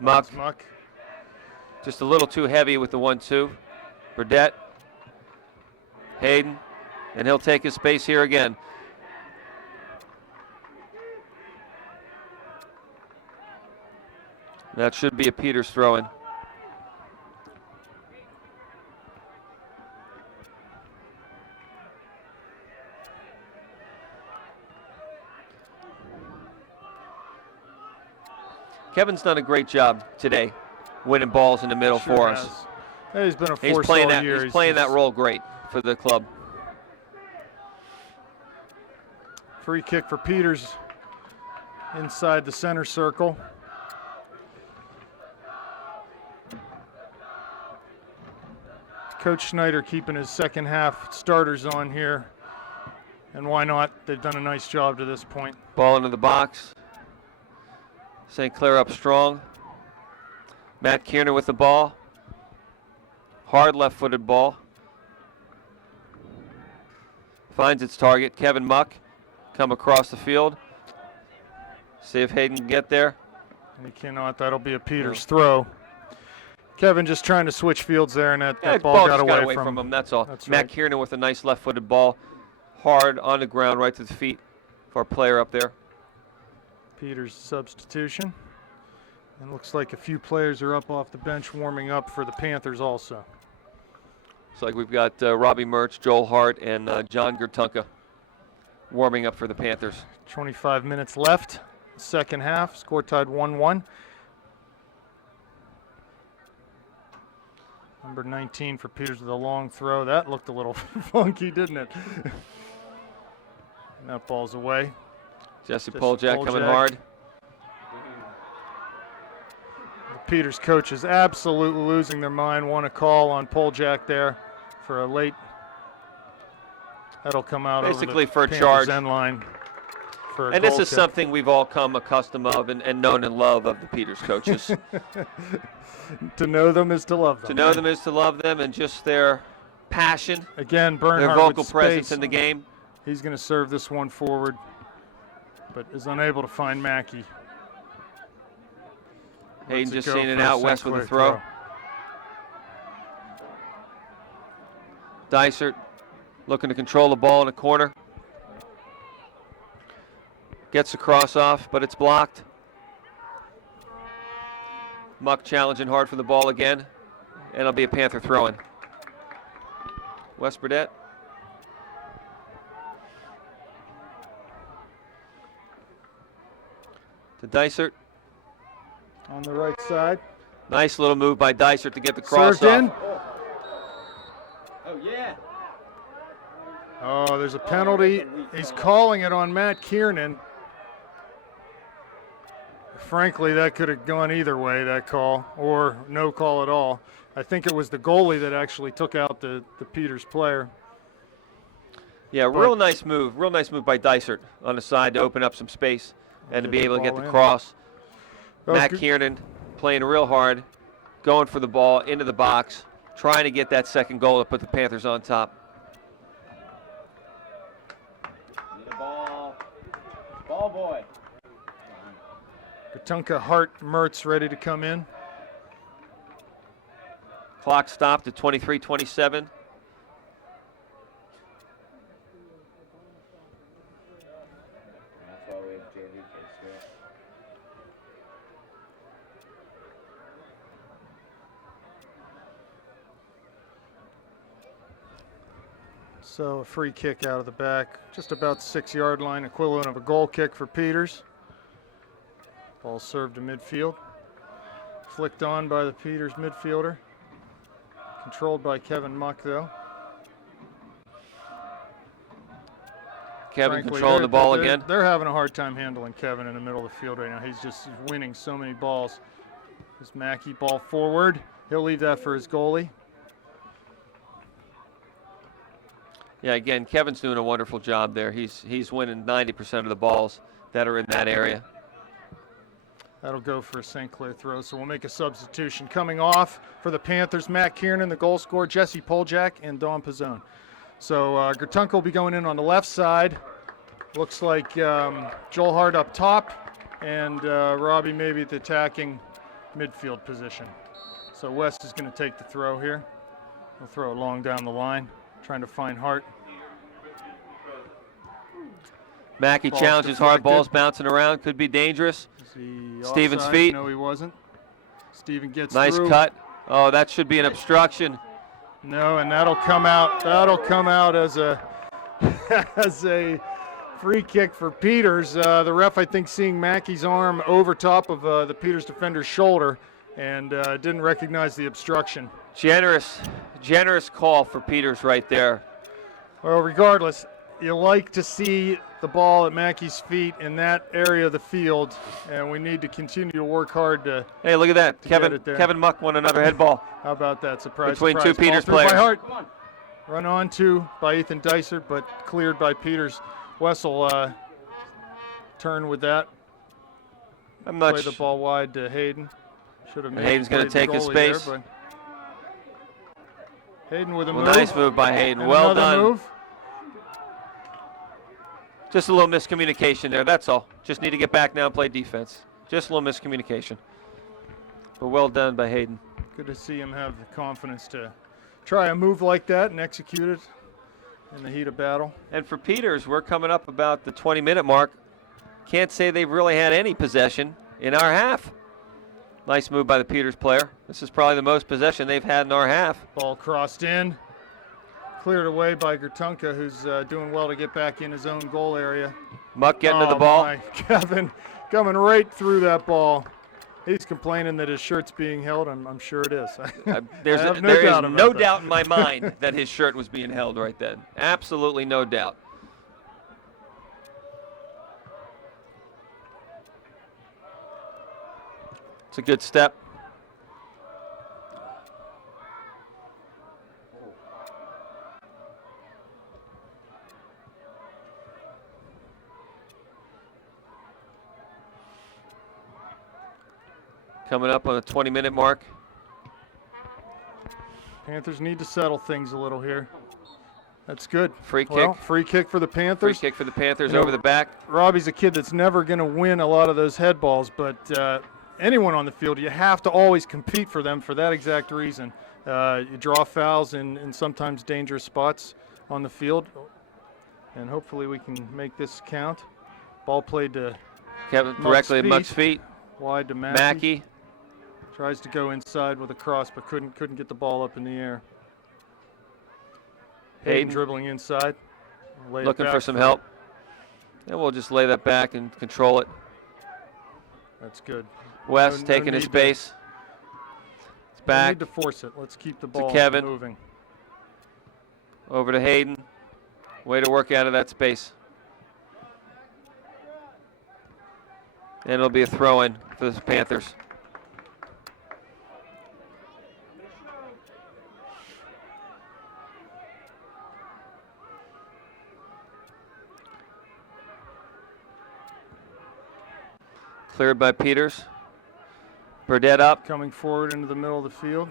Muck. Muck. Just a little too heavy with the 1-2. Burdette. Hayden. And he'll take his space here again. That should be a Peters throw-in. Kevin's done a great job today, winning balls in the middle Sure for has. us. Yeah, he's been a He's force playing all that. year. He's playing that role great for the club. Free kick for Peters inside the center circle. Coach Schneider keeping his second half starters on here. And why not? They've done a nice job to this point. Ball into the box. St. Clair up strong. Matt Kiernan with the ball. Hard left-footed ball. Finds its target. Kevin Muck come across the field. See if Hayden can get there. He cannot. That'll be a Peters throw. Kevin just trying to switch fields there, and that ball ball got just away, got away from him. That's all. That's Matt right. Kiernan with a nice left-footed ball. Hard on the ground, right to the feet for our player up there. Peters' substitution. And looks like a few players are up off the bench warming up for the Panthers also. Looks like we've got Robbie Mertz, Joel Hart, and John Gertunka warming up for the Panthers. 25 minutes left, second half, score tied 1-1. Number 19 for Peters with a long throw. That looked a little funky, didn't it? And that ball's away. Jesse Poljak coming hard. The Peters coach is absolutely losing their mind. Want a call on Poljak there for a late. That'll come out Basically over the for a Panthers charge. end line. For a And this goal is kick. something we've all come accustomed of and known and love of the Peters coaches. To know them is to love them. To know them is to love them, and just their passion, Again, their Bernhardt vocal with presence space. in the game. He's going to serve this one forward, but is unable to find Mackey. Hayden Lets just go seeing it for a out St. west with a Clair throw. Dysert looking to control the ball in the corner. Gets the cross off, but it's blocked. Muck challenging hard for the ball again, and it'll be a Panther throw-in. Wes Burdette. To Dysert. On the right side. Nice little move by Dysert to get the cross Served in. off. Oh, yeah. Oh, there's a penalty. He's calling it on Matt Kiernan. Frankly, that could have gone either way, that call, or no call at all. I think it was the goalie that actually took out the Peters player. Yeah, real nice move by Dysert on the side to open up some space and to be able to get the cross. Matt Kiernan playing real hard, going for the ball into the box, trying to get that second goal to put the Panthers on top. Need a ball. Ball boy. Gatunka, Hart, Mertz ready to come in. Clock stopped at 23:27. That's why we have JV kids here. So a free kick out of the back, just about 6-yard line, equivalent of a goal kick for Peters. Ball served to midfield. Flicked on by the Peters midfielder. Controlled by Kevin Muck, though. Kevin Frankly, controlling the ball again. They're having a hard time handling Kevin in the middle of the field right now. He's just winning so many balls. This Mackey ball forward. He'll leave that for his goalie. Yeah, again, Kevin's doing a wonderful job there. He's winning 90% of the balls that are in that area. That'll go for a St. Clair throw, so we'll make a substitution. Coming off for the Panthers, Matt Kiernan, the goal scorer, Jesse Poljak, and Don Pizzone. So Gatunka will be going in on the left side. Looks like Joel Hart up top, and Robbie maybe at the attacking midfield position. So West is going to take the throw here. He'll throw it long down the line, trying to find Hart. Mackey Ball's challenges hard, deflected. balls bouncing around, could be dangerous. Stevens' Offside? feet. No, he wasn't. Steven gets Nice through. cut. Oh, that should be an obstruction. No, and that'll come out. That'll come out as a as a free kick for Peters. The ref, I think, seeing Mackey's arm over top of the Peters defender's shoulder, and didn't recognize the obstruction. Generous call for Peters right there. Well, regardless, you like to see the ball at Mackey's feet in that area of the field, and we need to continue to work hard to. Hey, look at that. get it there. Kevin Muck won another head ball. How about that? Surprise, Between surprise. two Peters Ball through by players. Hart. Run on to by Ethan Dysert, but cleared by Peters. Wessel turn with that. I'm not Play the ball wide to Hayden. Should have made. Hayden's gonna played the take his goalie there, space. but Hayden with a Well, move. nice move by Hayden. And Well another done. Move. Just a little miscommunication there, that's all. Just need to get back now and play defense. Just a little miscommunication. But well done by Hayden. Good to see him have the confidence to try a move like that and execute it in the heat of battle. And for Peters, we're coming up about the 20-minute mark. Can't say they've really had any possession in our half. Nice move by the Peters player. This is probably the most possession they've had in our half. Ball crossed in. Cleared away by Gatunka, who's doing well to get back in his own goal area. Muck getting to the Oh, ball. my. Kevin coming right through that ball. He's complaining that his shirt's being held. I'm sure it is. There I have is no doubt no about that. doubt in my mind that his shirt was being held right then. Absolutely no doubt. It's a good step. Coming up on the 20-minute mark. Panthers need to settle things a little here. That's good. Free kick. Well, free kick for the Free Panthers. kick for the Panthers You know, over the back. Robbie's a kid that's never going to win a lot of those head balls, but anyone on the field, you have to always compete for them for that exact reason. You draw fouls in sometimes dangerous spots on the field, and hopefully we can make this count. Ball played to Kevin Muck's directly at feet. Muck's feet. wide to Mackey. Mackey. Tries to go inside with a cross, but couldn't get the ball up in the air. Hayden dribbling inside. Lay it Looking back for some help. And we'll just lay that back and control it. That's good. West No taking his need to- space. back. Need to force it. Let's keep the ball Kevin. moving. Over to Hayden. Way to work out of that space. And it'll be a throw-in for the Panthers. Cleared by Peters. Burdett up. Coming forward into the middle of the field.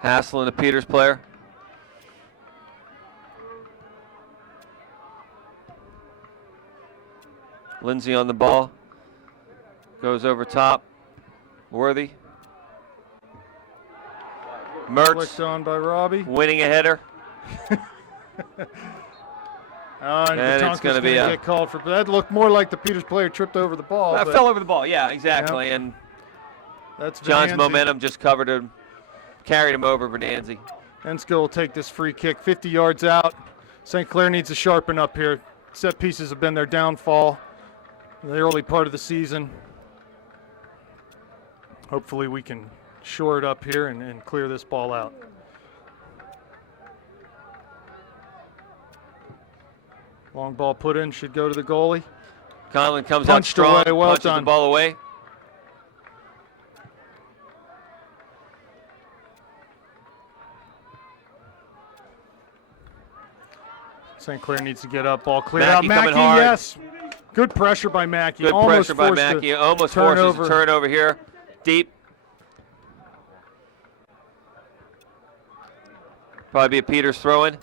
Hassling the Peters player. Lindsay on the ball. Goes over top. Worthy. Mertz Flicked on by Robbie. winning a header. And it's going to be get called for. But that looked more like the Peters player tripped over the ball. I but fell over the ball. Yeah, exactly. Yep. And that's John's Venanzi. momentum just covered him, carried him over Venanzi. Enskill will take this free kick 50 yards out. St. Clair needs to sharpen up here. Set pieces have been their downfall in the early part of the season. Hopefully we can shore it up here and clear this ball out. Long ball put in, should go to the goalie. Conlon comes Punched out strong, away, well punches done. the ball away. St. Clair needs to get up, ball cleared Mackey out. coming Mackey, hard. yes. Good pressure by Mackey. Good Almost pressure by forced Mackey. a Almost forces turnover. a turnover here. Deep. Probably be a Peters throw-in.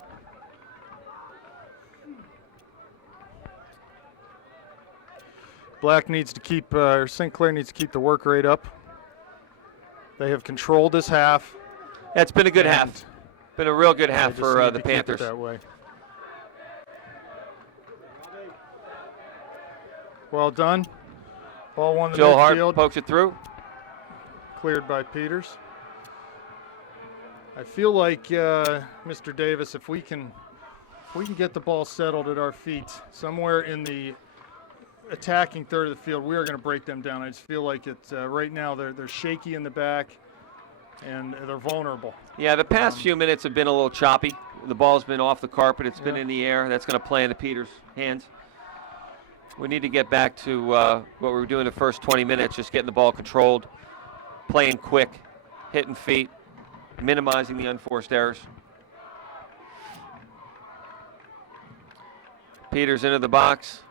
Black needs to keep, or St. Clair needs to keep the work rate up. They have controlled this half. It's been a good And half. Been a real good they half just for need the to keep it Panthers. that way. Well done. Ball won the Joe Hart midfield. pokes it through. Cleared by Peters. I feel like, Mr. Davis, if we can get the ball settled at our feet, somewhere in the attacking third of the field, we are going to break them down. I just feel like it's right now they're shaky in the back and they're vulnerable. Yeah, the past few minutes have been a little choppy. The ball's been off the carpet. It's been Yeah. in the air. That's going to play into Peters' hands. We need to get back to what we were doing the first 20 minutes, just getting the ball controlled, playing quick, hitting feet, minimizing the unforced errors. Peters into the box.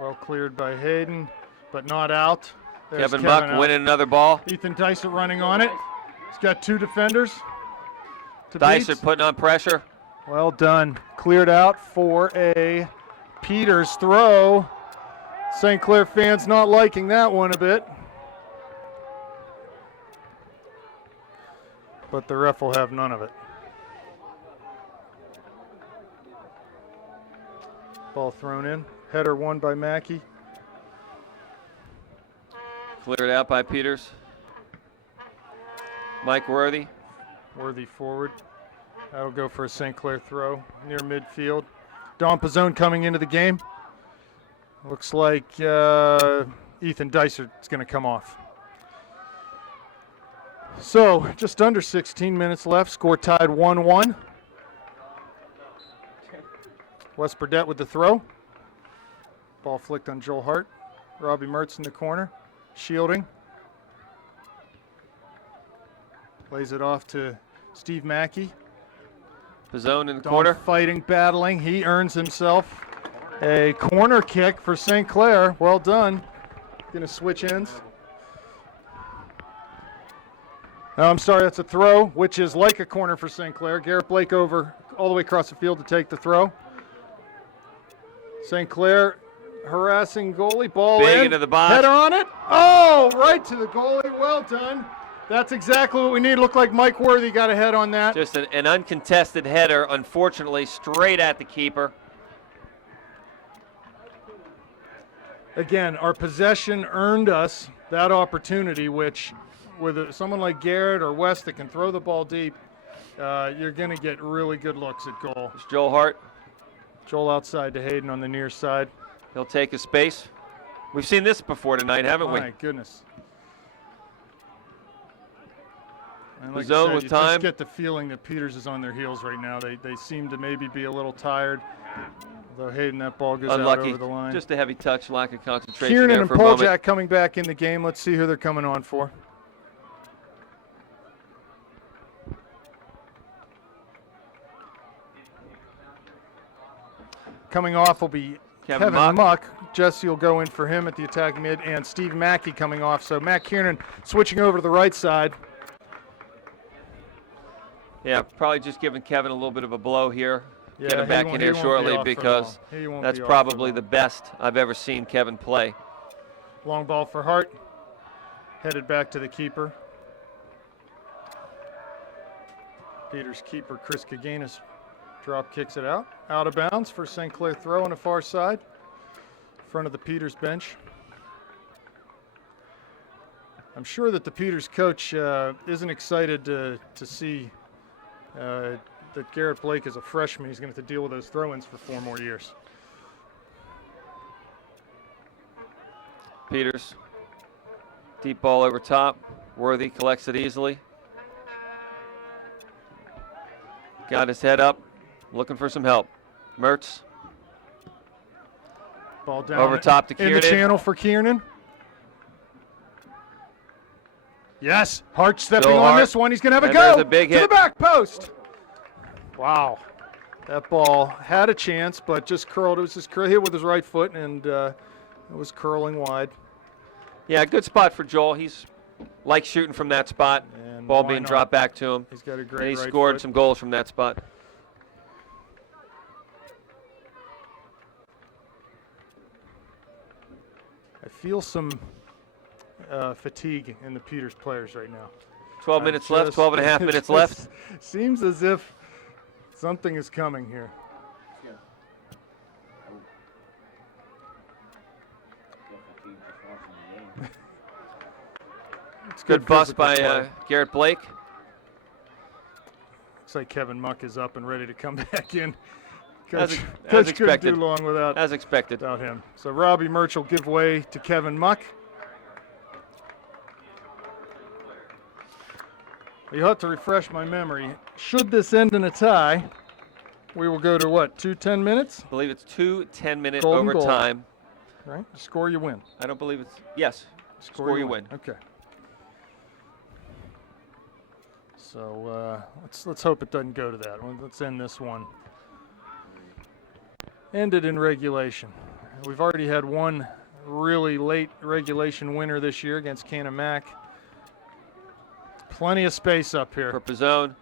Well cleared by Hayden, but not out. There's Kevin Buck out. winning another ball. Ethan Dysart running on it. He's got two defenders to Dysart beat. putting on pressure. Well done. Cleared out for a Peters throw. St. Clair fans not liking that one a bit. But the ref will have none of it. Ball thrown in. Header won by Mackey. Cleared out by Peters. Mike Worthy. Worthy forward. That'll go for a St. Clair throw near midfield. Don Pizzone coming into the game. Looks like Ethan Dysart is going to come off. So just under 16 minutes left. Score tied 1-1. Wes Burdett with the throw. Ball flicked on Joel Hart. Robbie Mertz in the corner. Shielding. Lays it off to Steve Mackey. Pizzone in the Don corner. fighting, battling. He earns himself a corner kick for St. Clair. Well done. Going to switch ends. No, I'm sorry, that's a throw, which is like a corner for St. Clair. Garrett Blake over all the way across the field to take the throw. St. Clair harassing goalie. Ball Big in. into the box. Header on it. Oh, right to the goalie. Well done. That's exactly what we need. Looked like Mike Worthy got a head on that. Just an uncontested header, unfortunately, straight at the keeper. Again, our possession earned us that opportunity, which with someone like Garrett or West that can throw the ball deep, you're going to get really good looks at goal. It's Joel Hart. Joel outside to Hayden on the near side. He'll take his space. We've seen this before tonight, haven't we? My goodness. And The like I zone said, with you time. just get the feeling that Peters is on their heels right now. They seem to maybe be a little tired. Though Hayden, that ball goes out Unlucky. over the line. Just a heavy touch, lack of concentration Kiernan there and for a moment. Poljak coming back in the game. Let's see who they're coming on for. Coming off will be Kevin Kevin Muck. Muck. Jesse will go in for him at the attack mid, and Steve Mackey coming off. So Matt Kiernan switching over to the right side. Yeah, probably just giving Kevin a little bit of a blow here. Yeah, Get him he back won't- in he here won't be shortly off for because long. He won't that's be off for probably long. the best I've ever seen Kevin play. Long ball for Hart. Headed back to the keeper. Peters keeper Chris Kaganis drop kicks it out. Out of bounds for St. Clair throw on the far side. Front of the Peters bench. I'm sure that the Peters coach isn't excited to see that Garrett Blake is a freshman. He's going to have to deal with those throw-ins for 4 more years. Peters, deep ball over top. Worthy collects it easily. Got his head up, looking for some help. Mertz Ball down over top to in the Kiernan. channel for Kiernan. Yes, Hart stepping Still on Hart. this one. He's going to have a And go there's a big to the hit. back post. Wow. That ball had a chance, but just curled. It was just hit with his right foot, and it was curling wide. Yeah, good spot for Joel. He's likes shooting from that spot. And Ball why being not? dropped back to him. He's got a And great he right scored foot. some goals from that spot. I feel some fatigue in the Peters players right now. 12 minutes left, Just- 12 and a half it minutes just left. Seems as if something is coming here. It's Good bust physical by play. Garrett Blake. Looks like Kevin Muck is up and ready to come back in. As Coach, ex- Coach as couldn't expected. do long As expected. without him. So Robbie Murch will give way to Kevin Muck. You'll have to refresh my memory. Should this end in a tie, we will go to what, 2 10 minutes? I believe it's 2 10-minute Golden goal. overtime. Right? Score, you win. I don't believe it's, yes, score you win. Okay. So let's hope it doesn't go to that. Let's end this one. Ended in regulation. We've already had one really late regulation winner this year against Canamac. Plenty of space up here. For Pizzone.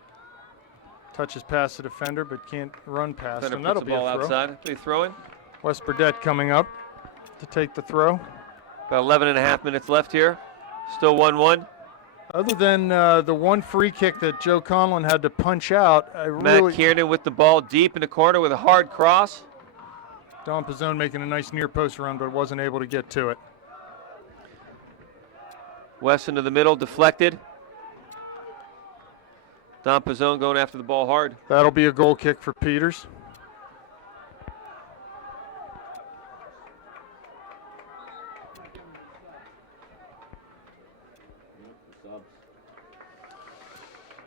Touches past the defender, but can't run past Defender him. puts That'll the be a ball throw. outside. Be throwing. Wes Burdett coming up to take the throw. About 11 and a half minutes left here. Still 1-1. Other than the one free kick that Joe Conlon had to punch out, Matt Kiernan with the ball deep in the corner with a hard cross. Don Pizzone making a nice near post run, but wasn't able to get to it. West into the middle, deflected. Don Pizzone going after the ball hard. That'll be a goal kick for Peters.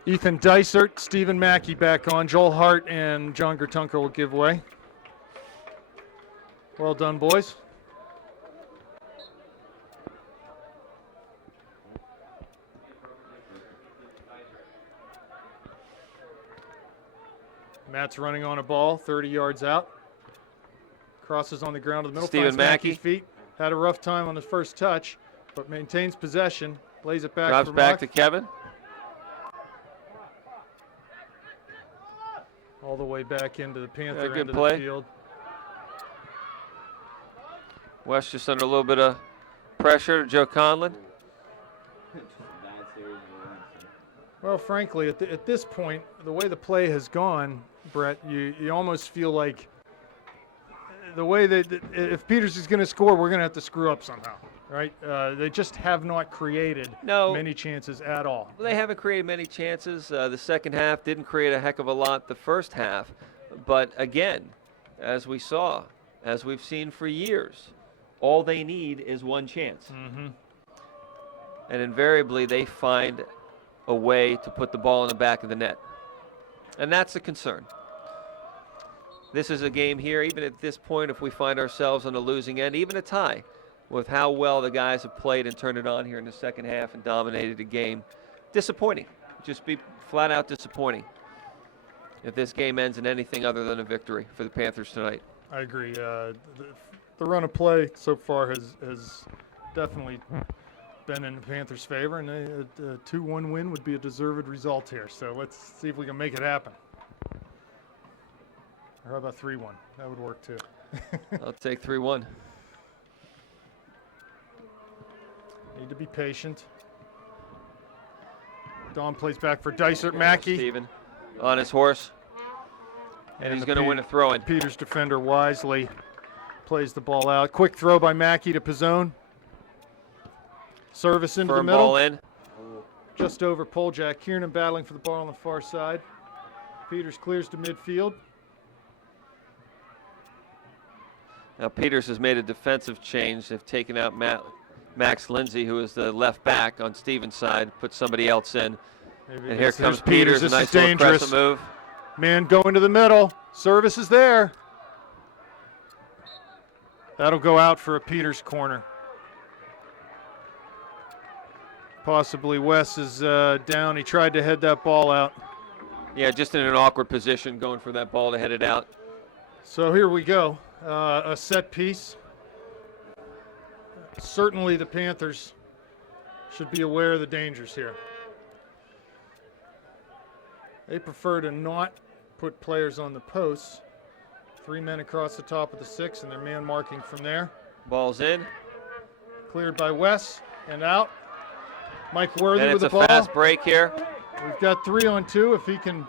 Ethan Dysert, Stephen Mackey back on. Joel Hart and John Gertunka will give way. Well done, boys. Matt's running on a ball, 30 yards out. Crosses on the ground to the middle. Stephen finds Mackey's Mackey. feet. Had a rough time on his first touch, but maintains possession. Lays it back Drops for back Muck. to Kevin. All the way back into the Panther good end of play. the field. West just under a little bit of pressure. Joe Conlon. Well, frankly, at this point, the way the play has gone, Brett, you almost feel like the way that if Peters is going to score, we're going to have to screw up somehow, right? They just have not created No. many chances at all. They haven't created many chances. The second half didn't create a heck of a lot the first half. But again, as we saw, as we've seen for years, all they need is one chance. Mm-hmm. And invariably they find a way to put the ball in the back of the net. And that's a concern. This is a game here, even at this point, if we find ourselves on the losing end, even a tie, with how well the guys have played and turned it on here in the second half and dominated the game. Disappointing. Just be flat out disappointing if this game ends in anything other than a victory for the Panthers tonight. I agree. The run of play so far has definitely been in the Panthers' favor, and a 2-1 win would be a deserved result here. So let's see if we can make it happen. Or how about 3-1? That would work too. I'll take 3-1. Need to be patient. Don plays back for Dysart Mackey. Steven on his horse. And he's going to win a throw-in. Peters defender wisely plays the ball out. Quick throw by Mackey to Pizzone. Service into the middle. Ball in. Just over Poljack. Kiernan battling for the ball on the far side. Peters clears to midfield. Now Peters has made a defensive change. They've taken out Max Lindsay, who is the left back on Steven's side, put somebody else in. Maybe And here comes there's Peters, a This nice is little dangerous. crescent move. Man going to the middle. Service is there. That'll go out for a Peters corner. Possibly Wes is down. He tried to head that ball out. Yeah, just in an awkward position, going for that ball to head it out. So here we go. A set piece. Certainly the Panthers should be aware of the dangers here. They prefer to not put players on the posts. 3 men across the top of the 6, and they're man marking from there. Ball's in. Cleared by Wes and out. Mike Worthy And with it's the a ball. fast break here. We've got 3-on-2 if he can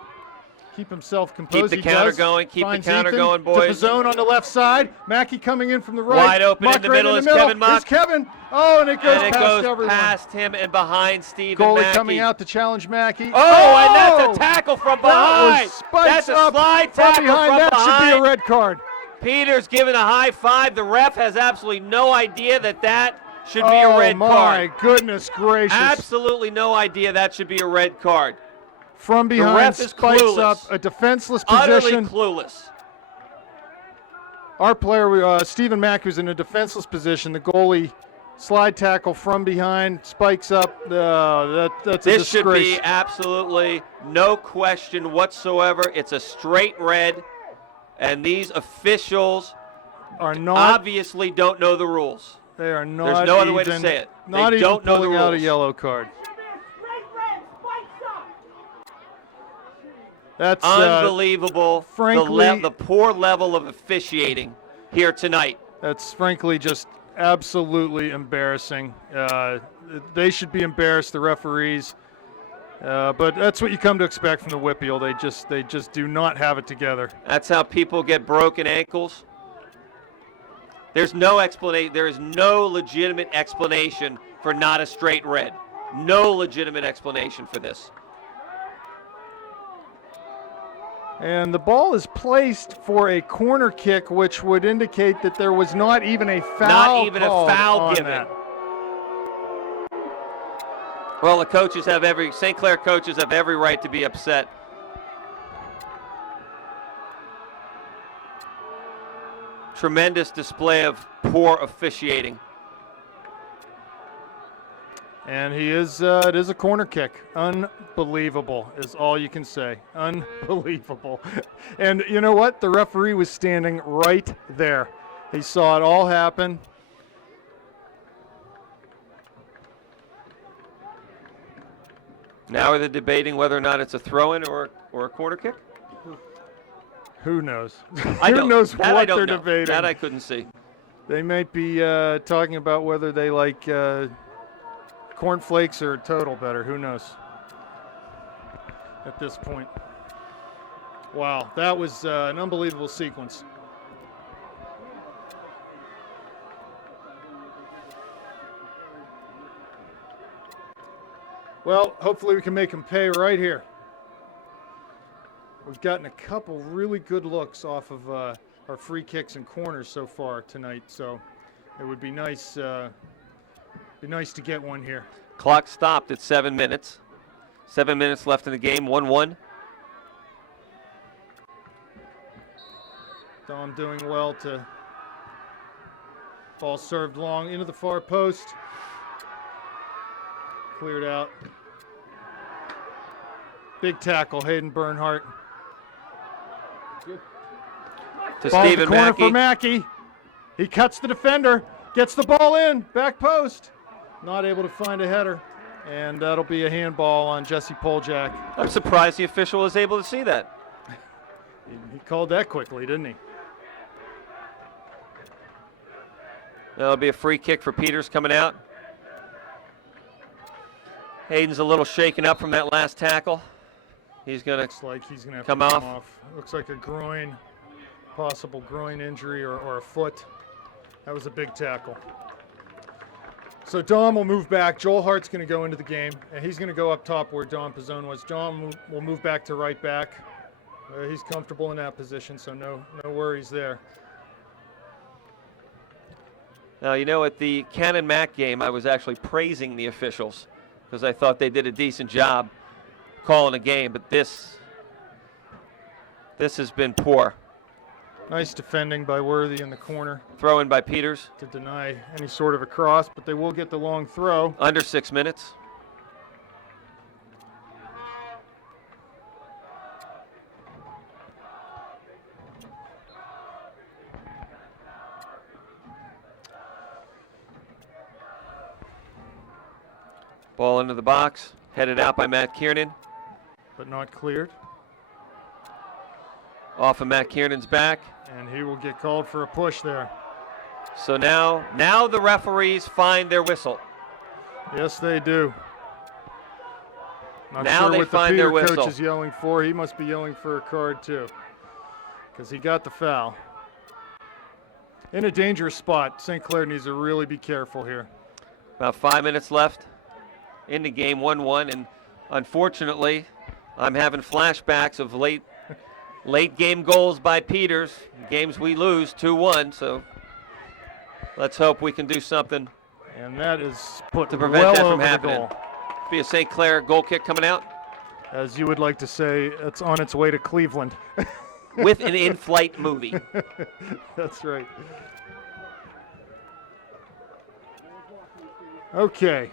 keep himself composed. Keep the He counter does. going. Keep Finds the counter Ethan going, boys. To the zone on the left side. Mackey coming in from the right. Wide open in Muck the right middle in is the middle. Kevin Muck. Here's Kevin. Oh, and it goes And it past goes everyone. past him and behind Steven Goalie Mackey. coming out to challenge Mackey. Oh, and that's a tackle from That behind. was spikes That's a up slide from tackle behind. from That behind. should be a red card. Peters giving a high five. The ref has absolutely no idea that should be a red my card. goodness gracious. Absolutely no idea that should be a red card. From behind, ref is spikes clueless. up, a defenseless Utterly position. clueless. Our player, Stephen Mack, was in a defenseless position. The goalie slide tackle from behind, spikes up. That's a This should disgrace. be absolutely no question whatsoever. It's a straight red, and these officials Are not. obviously don't know the rules. They are not. There's no other way to even- say it. Not They even don't know the pulling out a rules. yellow card. Straight red, spikes up. That's Unbelievable. frankly- The poor level of officiating here tonight. That's frankly just absolutely embarrassing. They should be embarrassed, the referees. But that's what you come to expect from the Whippeal. They just do not have it together. That's how people get broken ankles. There's no explanation. There is no legitimate explanation for not a straight red. No legitimate explanation for this. And the ball is placed for a corner kick, which would indicate that there was not even a foul. Not even a called foul on given. that. Well, the coaches have St. Clair coaches have every right to be upset. Tremendous display of poor officiating. And it is a corner kick. Unbelievable is all you can say. Unbelievable. And you know what? The referee was standing right there. He saw it all happen. Now they're debating whether or not it's a throw-in or a corner kick. Who knows? I Who don't- knows that I what don't they're know. debating? That I couldn't see. They might be talking about whether they like cornflakes or total better. Who knows? At this point. Wow, that was an unbelievable sequence. Well, hopefully we can make them pay right here. We've gotten a couple really good looks off of our free kicks and corners so far tonight, so it would be nice to get one here. Clock stopped at 7 minutes. 7 minutes left in the game, 1-1. Dom doing well to ball served long into the far post. Cleared out. Big tackle, Hayden Bernhardt. To Ball in Stephen the corner Mackey. for Mackey. He cuts the defender, gets the ball in, back post. Not able to find a header, and that'll be a handball on Jesse Poljak. I'm surprised the official was able to see that. He called that quickly, didn't he? That'll be a free kick for Peters coming out. Hayden's a little shaken up from that last tackle. He's going Looks like he's going to have come to off. come off. Looks like a groin, possible groin injury or a foot. That was a big tackle. So Dom will move back. Joel Hart's going to go into the game, and he's going to go up top where Dom Pizzone was. Dom will move back to right back. He's comfortable in that position, so no worries there. Now, you know, at the Cannon Mac game, I was actually praising the officials because I thought they did a decent job calling a game, but this has been poor. Nice defending by Worthy in the corner Throw in by Peters. to deny any sort of a cross, but they will get the long throw. Under 6 minutes. Ball into the box, headed out by Matt Kiernan. But not cleared. Off of Matt Kiernan's back. And he will get called for a push there. So now the referees find their whistle. Yes, they do. Not Now sure they what the find their Peter coach whistle. is yelling for. He must be yelling for a card too, because he got the foul. In a dangerous spot. St. Clair needs to really be careful here. About 5 minutes left in the game, 1-1, and unfortunately, I'm having flashbacks of late game goals by Peters, games we lose 2-1, so let's hope we can do something And that is put to prevent well that over from the happening. goal. Be a St. Clair goal kick coming out As you would like to say, it's on its way to Cleveland. with an in-flight movie. That's right. Okay.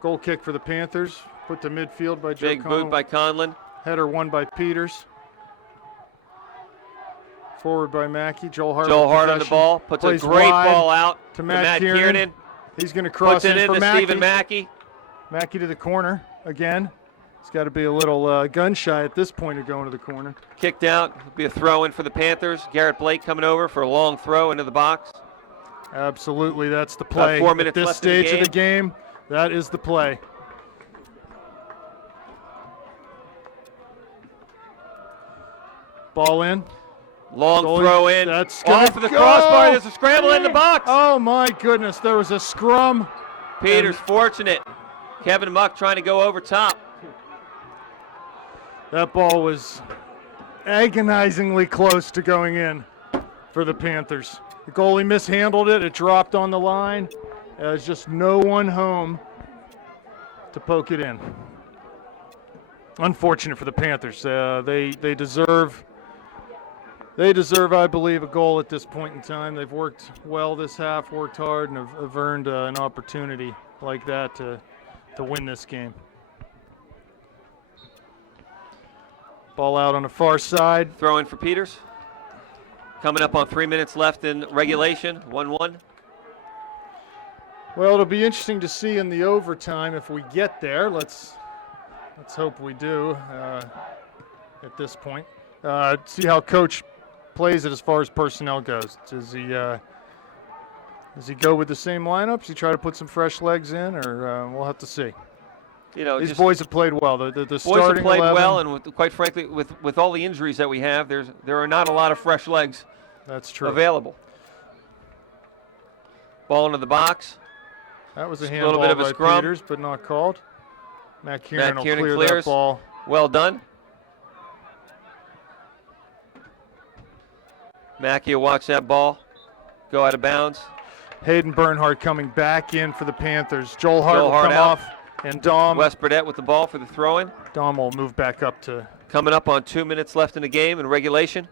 Goal kick for the Panthers. Put to midfield by Joe Big boot by Conlon. Header won by Peters. Forward by Mackey. Joel Hart. Joel with Hart on the possession. ball, puts a Plays great wide ball out to to Matt Matt Kiernan. Kiernan. He's going to cross Puts it in for into Mackey. Stephen Mackey. Mackey to the corner again. He's got to be a little gun shy at this point of going to the corner. Kicked out. It'll be a throw in for the Panthers. Garrett Blake coming over for a long throw into the box. Absolutely, that's the play. 4 At minutes this left in the stage of the game, that is the play. Ball in. Long Goalie- throw in. That's gonna Off for the go! crossbar. There's a scramble in the box. Oh my goodness, there was a scrum. Peters fortunate. Kevin Muck trying to go over top. That ball was agonizingly close to going in for the Panthers. The goalie mishandled it. It dropped on the line. There's just no one home to poke it in. Unfortunate for the Panthers. They deserve, I believe, a goal at this point in time. They've worked well this half, worked hard, and have earned an opportunity like that to win this game. Ball out on the far side. Throw in for Peters. Coming up on 3 minutes left in regulation. 1-1. Well, it'll be interesting to see in the overtime if we get there. Let's hope we do at this point. See how coach plays it as far as personnel goes. Does he go with the same lineups? Does he try to put some fresh legs in, or we'll have to see. You know, These just boys have played well. The boys starting have played 11, well, and quite frankly, with all the injuries that we have, there are not a lot of fresh legs that's true. available. Ball into the box. That was a Just a handball little bit of a by scrum. Peters, but not called. Matt Kiernan will clear clears. that ball. Well done. Mackey will watch that ball go out of bounds. Hayden Bernhardt coming back in for the Panthers. Joel Hart Joel will Hart come out. off And Dom Wes Burdett with the ball for the throw-in. Dom will move back up to. Coming up on 2 minutes left in the game in regulation.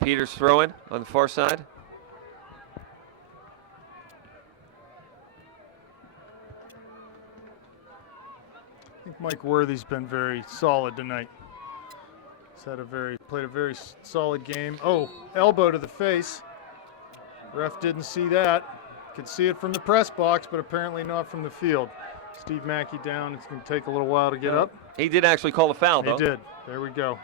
Peters throwing on the far side. I think Mike Worthy's been very solid tonight. He's played a very solid game. Oh, elbow to the face. Ref didn't see that. Could see it from the press box, but apparently not from the field. Steve Mackey down. It's going to take a little while to get up. He did actually call a foul, though. He did. There we go.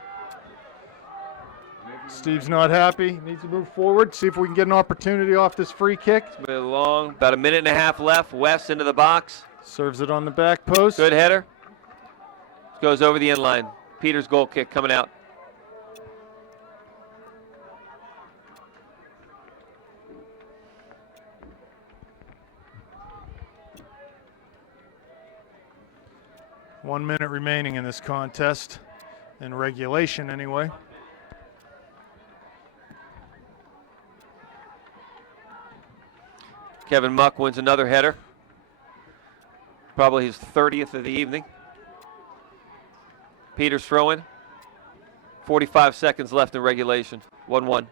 Steve's not happy. Needs to move forward. See if we can get an opportunity off this free kick. It's been long. About a minute and a half left. West into the box. Serves it on the back post. Good header. Goes over the end line. Peters' goal kick coming out. One minute remaining in this contest, in regulation anyway. Kevin Muck wins another header. Probably his 30th of the evening. Peters throwing. 45 seconds left in regulation. 1-1.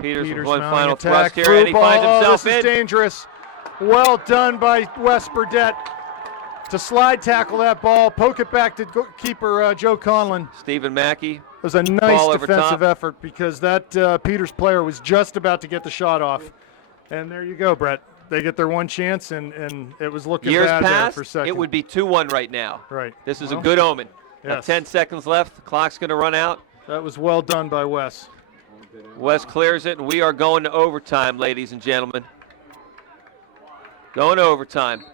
Peters with one mounting final attack. thrust here, and he Through finds ball. himself This is in. dangerous. Well done by Wes Burdett to slide tackle that ball, poke it back to keeper Joe Conlon. Stephen Mackey. It was a nice Ball over defensive top. effort because that Peters player was just about to get the shot off. And there you go, Brett. They get their one chance, and it was looking Years bad there past, for a second. it would be 2-1 right now. Right. This is a Well, good omen. yes. 10 seconds left. The clock's going to run out. That was well done by Wes. Wes clears it, and we are going to overtime, ladies and gentlemen. Going to overtime.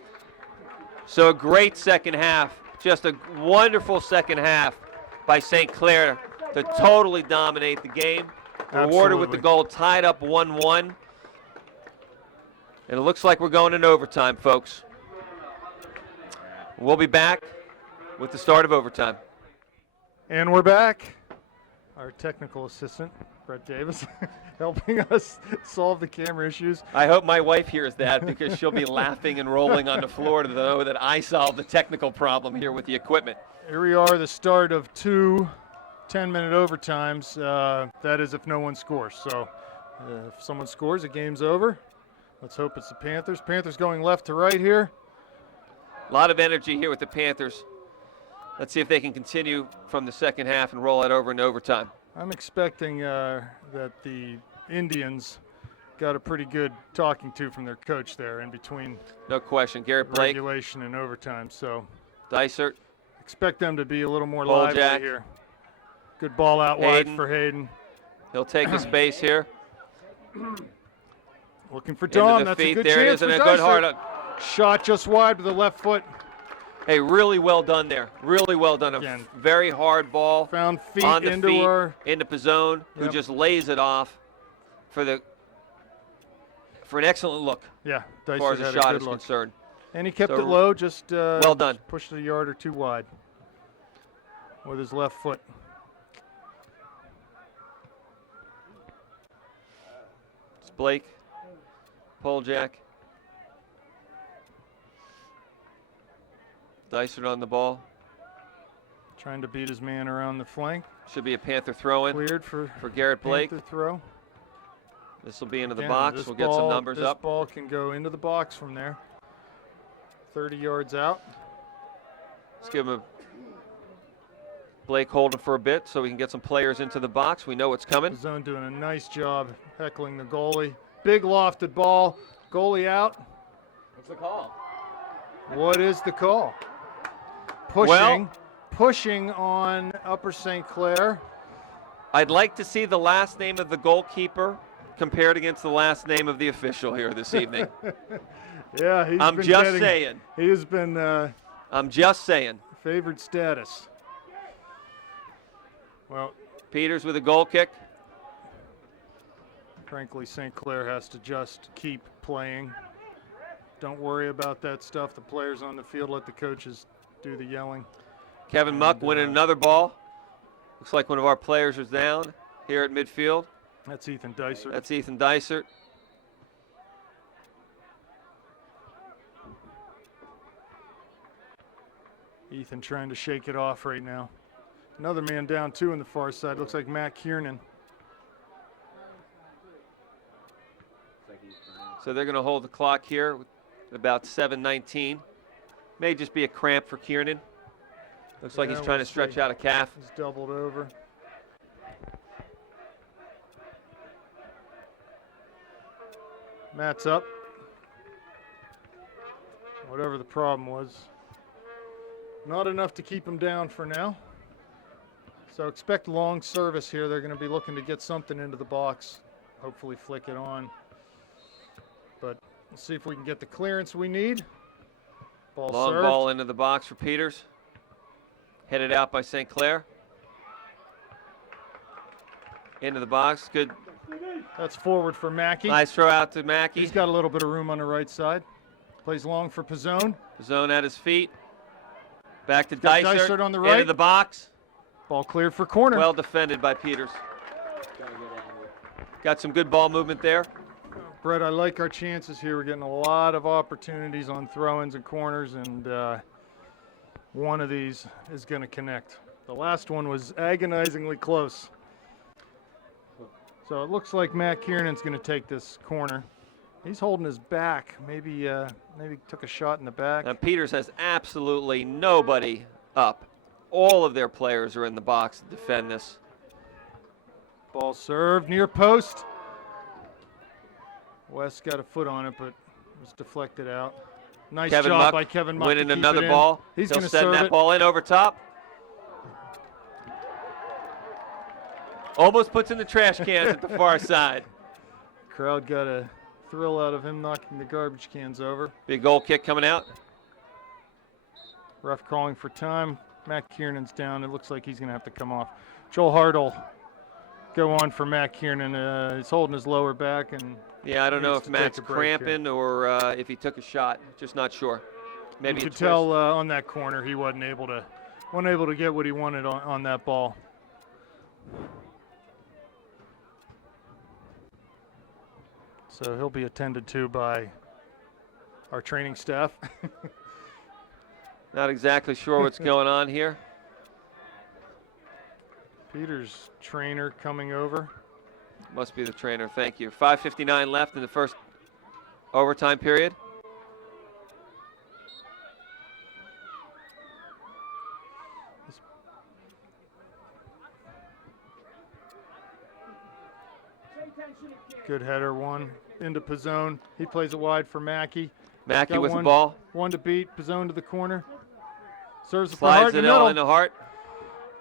So a great second half. Just a wonderful second half by St. Clair to totally dominate the game. Rewarded with the Absolutely. goal, tied up 1-1. And it looks like we're going in overtime, folks. We'll be back with the start of overtime. And we're back. Our technical assistant, Brett Davis, helping us solve the camera issues. I hope my wife hears that because she'll be laughing and rolling on the floor to know that I solved the technical problem here with the equipment. Here we are, the start of two 10-minute overtimes. That is if no one scores. So if someone scores, the game's over. Let's hope it's the Panthers. Panthers going left to right here. A lot of energy here with the Panthers. Let's see if they can continue from the second half and roll it over into overtime. I'm expecting that the Indians got a pretty good talking to from their coach there in between No question. Garrett Blake, regulation and overtime. So Dysert, expect them to be a little more Paul lively Jack. here. Good ball out Hayden. wide for Hayden. he'll take the space here. Looking for Into Dom. the That's feet. a good There it chance is, for and a good Dysert. hard. Shot just wide with the left foot. Hey, really well done there. Really well done. Again. A very hard ball. Found feet on the into feet, our. into Pizzone, who Yep. just lays it off for an excellent look Yeah, as far as Dysert the had a shot good is look. concerned. And he kept So it low, just well done. pushed it a yard or two wide with his left foot. It's Blake, Poljack, Dysert on the ball. Trying to beat his man around the flank. Should be a Panther throw-in Cleared for Garrett Blake. Panther throw. This will be into the Again, box. this We'll get some ball- numbers this up. ball can go into the box from there. 30 yards out. Let's give him a Blake holding for a bit so we can get some players into the box. We know what's coming. The zone doing a nice job heckling the goalie. Big lofted ball. Goalie out. What's the call? What is the call? Pushing on Upper St. Clair. I'd like to see the last name of the goalkeeper compared against the last name of the official here this evening. Yeah, I'm just saying. He has been I'm just saying. favored status. Well, Peters with a goal kick. Frankly, St. Clair has to just keep playing. Don't worry about that stuff. The players on the field, let the coaches do the yelling. Kevin Muck winning another ball. Looks like one of our players is down here at midfield. That's Ethan Dysert. That's Ethan Dysert. Ethan trying to shake it off right now. Another man down too on the far side. Looks like Matt Kiernan. So they're going to hold the clock here with about 7:19. May just be a cramp for Kiernan. Looks like he's trying to stretch out a calf. He's doubled over. Matt's up. Whatever the problem was. Not enough to keep him down for now. So expect long service here. They're going to be looking to get something into the box. Hopefully flick it on. But we'll see if we can get the clearance we need. Ball Long served. ball into the box for Peters. Headed out by St. Clair. Into the box. Good. That's forward for Mackey. Nice throw out to Mackey. He's got a little bit of room on the right side. Plays long for Pizzone. Zone at his feet. Back to Got Dysert. Dysert on the right. Into the box. Ball cleared for corner. Well defended by Peters. Got some good ball movement there. Brett, I like our chances here. We're getting a lot of opportunities on throw-ins and corners, and one of these is going to connect. The last one was agonizingly close. So it looks like Matt Kiernan's going to take this corner. He's holding his back. Maybe took a shot in the back. And Peters has absolutely nobody up. All of their players are in the box to defend this. Ball served near post. West got a foot on it, but was deflected out. Nice Kevin job Muck by Kevin Muck. winning to keep another it in. ball. He's He'll going to send serve that it. ball in over top. Almost puts in the trash cans at the far side. Crowd got a thrill out of him knocking the garbage cans over. Big goal kick coming out. Ref calling for time. Matt Kiernan's down. It looks like he's going to have to come off. Joel Hart will go on for Matt Kiernan. He's holding his lower back, and Yeah, I don't know needs if to take Matt's a break here. cramping or if he took a shot. Just not sure. Maybe you a could twist. tell on that corner he wasn't able to get what he wanted on that ball. So he'll be attended to by our training staff. Not exactly sure what's going on here. Peter's trainer coming over. Must be the trainer. Thank you. 5:59 left in the first overtime period. Good header, one into Pizzone. He plays it wide for Mackey. Mackey Got with one, the ball. One to beat. Pizzone to the corner. Serves it for Slides Hart in it the all middle. into Hart.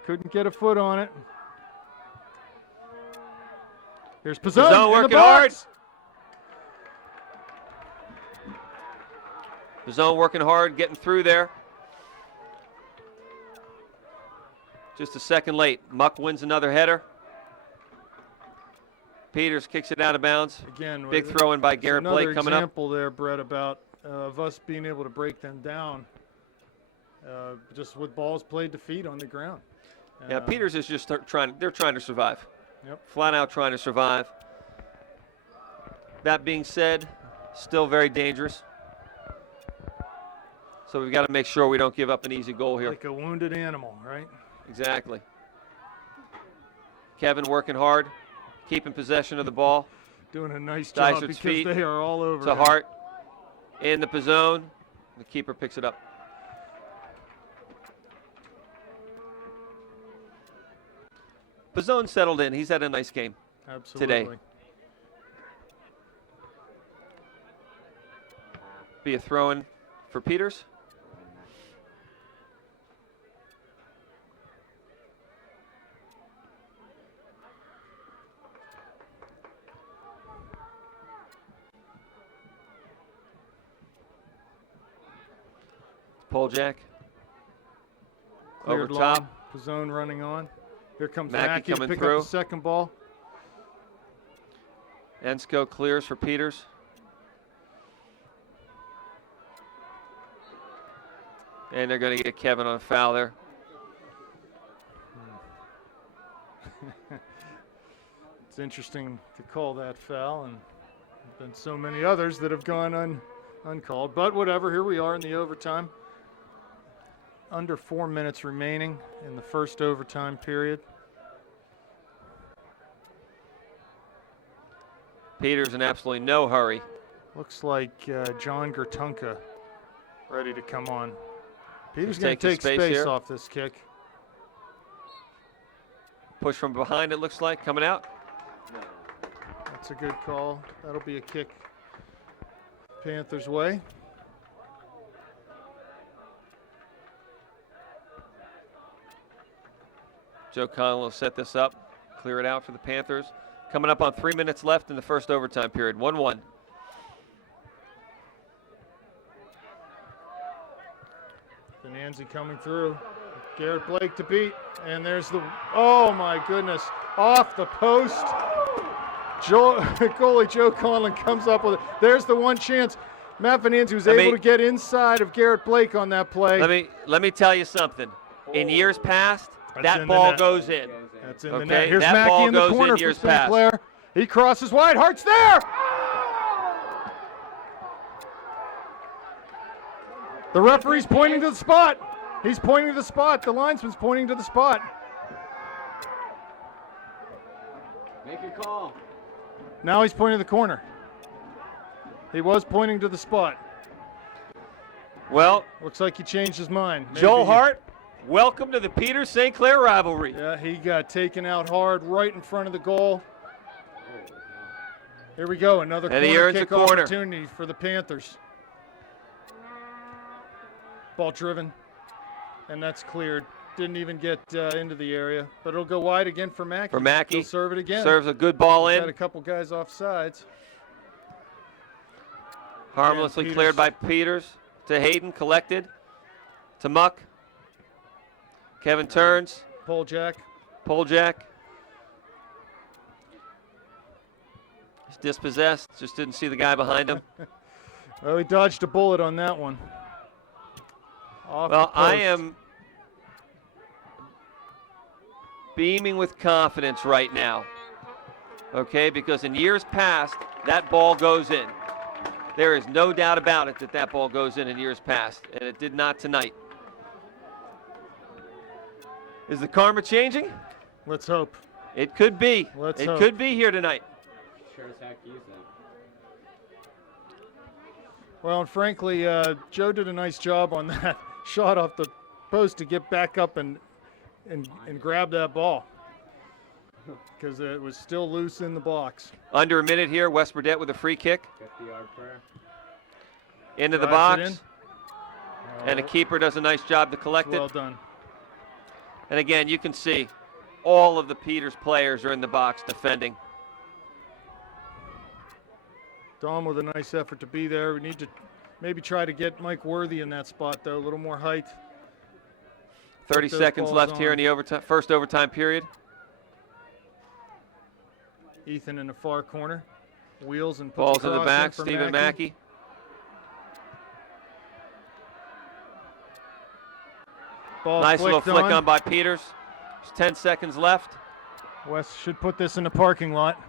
Couldn't get a foot on it. Here's Pizzone. Pizzone in the working hard. box. The zone working hard, getting through there. Just a second late. Muck wins another header. Peters kicks it out of bounds. Again, Big throw in by there's Garrett Blake coming another up. example there, Brett, about of us being able to break them down just with balls played to feet on the ground. Yeah, Peters is just they're trying to survive. Yep. Flat out trying to survive. That being said, still very dangerous. So we've got to make sure we don't give up an easy goal here. Like a wounded animal, right? Exactly. Kevin working hard, keeping possession of the ball. Doing a nice job Dysert's because feet they are all over to him. Hart in the Pizzone. The keeper picks it up. Pizzone settled in. He's had a nice game. Absolutely. Be a throw-in for Peters. Pole jack. Cleared Over top. line. Pizzone running on. Here comes Mackey Mackey to coming pick through. up the second ball. Ensko clears for Peters. And they're going to get Kevin on a foul there. It's interesting to call that foul, and there's been so many others that have gone uncalled. But whatever, here we are in the overtime. Under 4 minutes remaining in the first overtime period. Peters in absolutely no hurry. Looks like John Gertunka ready to come on. Peters Just going to take taking space space here. off this kick. Push from behind, it looks like, coming out. That's a good call. That'll be a kick Panthers' way. Joe Conlon will set this up, clear it out for the Panthers. Coming up on 3 minutes left in the first overtime period, 1-1. Benanzi coming through. Garrett Blake to beat. And there's the, oh my goodness, off the post. Goalie Joe Conlon comes up with it. There's the one chance. Matt Benanzi was able to get inside of Garrett Blake on that play. Let me tell you something. In years past, That's that in the ball net. goes in. That's in the Okay, net. Here's that Mackey ball in the goes in corner for years St. past. Clair. He crosses wide. Hart's there. The referee's pointing to the spot. He's pointing to the spot. The linesman's pointing to the spot. Make your call. Now he's pointing to the corner. He was pointing to the spot. Well, Looks like he changed his mind. Joel Maybe- Hart, welcome to the Peters-St. Clair rivalry. Yeah, he got taken out hard right in front of the goal. Here we go, another And he corner earns a kick corner. opportunity for the Panthers. Ball driven, and that's cleared. Didn't even get into the area, but it'll go wide again for Mackey. For Mackey. He'll serve it again. Serves a good ball He's in. got a couple guys off sides. Harmlessly Peters. cleared by Peters to Hayden, collected to Muck. Kevin turns, Pole jack. pole jack. He's dispossessed, just didn't see the guy behind him. Well, he dodged a bullet on that one. Off Well, the I post. am beaming with confidence right now, okay, because in years past, that ball goes in. There is no doubt about it that that ball goes in years past, and it did not tonight. Is the karma changing? Let's hope. It could be. Let's it hope. could be here tonight. Sure as heck use that. Well, and frankly, Joe did a nice job on that shot off the post to get back up and grab that ball because it was still loose in the box. Under a minute here, West Burdett with a free kick 50-yard prayer. into the Drives it box, in. and the keeper does a nice job to collect Well it. done. And again, you can see all of the Peters players are in the box defending. Dom with a nice effort to be there. We need to maybe try to get Mike Worthy in that spot, though. A little more height. 30 those seconds balls left here on. in the first overtime period. Ethan in the far corner. Wheels and puts Ball's a in the cross back, for Stephen Mackey. Ball Nice little flicked flick on by Peters. There's 10 seconds left. West should put this in the parking lot.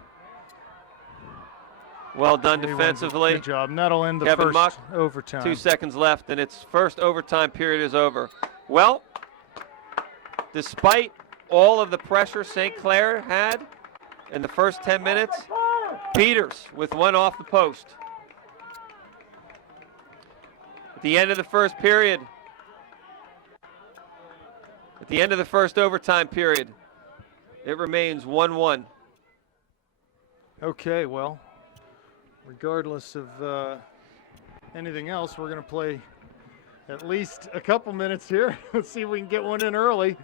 Well done He wins it. defensively. Good job. And that'll end the Kevin first Muck, overtime. 2 seconds left, and its first overtime period is over. Well, despite all of the pressure St. Clair had in the first 10 minutes, Peters with one off the post. At the end of the first period, at the end of the first overtime period, it remains 1-1. Okay, well, regardless of anything else, we're going to play at least a couple minutes here. Let's see if we can get one in early.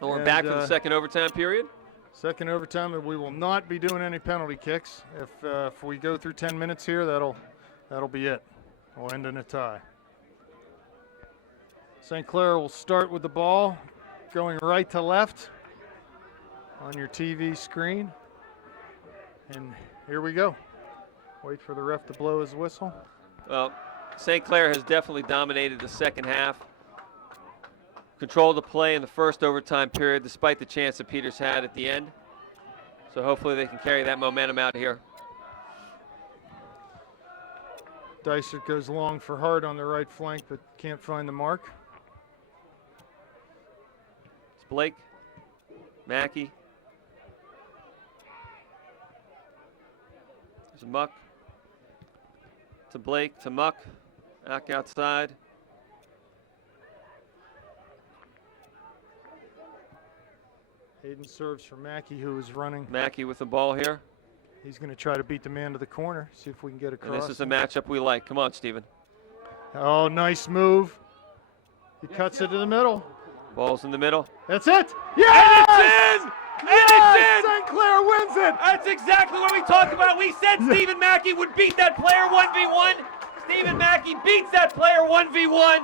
And we're And, back for the second overtime period. Second overtime, and we will not be doing any penalty kicks. If we go through 10 minutes here, that'll be it. We'll end in a tie. St. Clair will start with the ball, going right to left on your TV screen. And here we go. Wait for the ref to blow his whistle. Well, St. Clair has definitely dominated the second half. Controlled the play in the first overtime period, despite the chance that Peters had at the end. So hopefully they can carry that momentum out here. Dysart goes long for Hart on the right flank, but can't find the mark. It's Blake, Mackey. There's Muck. To Blake, to Muck. Back outside. Hayden serves for Mackey, who is running. Mackey with the ball here. He's going to try to beat the man to the corner, see if we can get across. And this is a matchup we like. Come on, Stephen. Oh, nice move. He cuts it to the middle. Ball's in the middle. That's it. Yes! And it's in! And Yes! it's in! St. Clair wins it! That's exactly what we talked about. We said Stephen Mackey would beat that player 1v1. Stephen Mackey beats that player 1v1.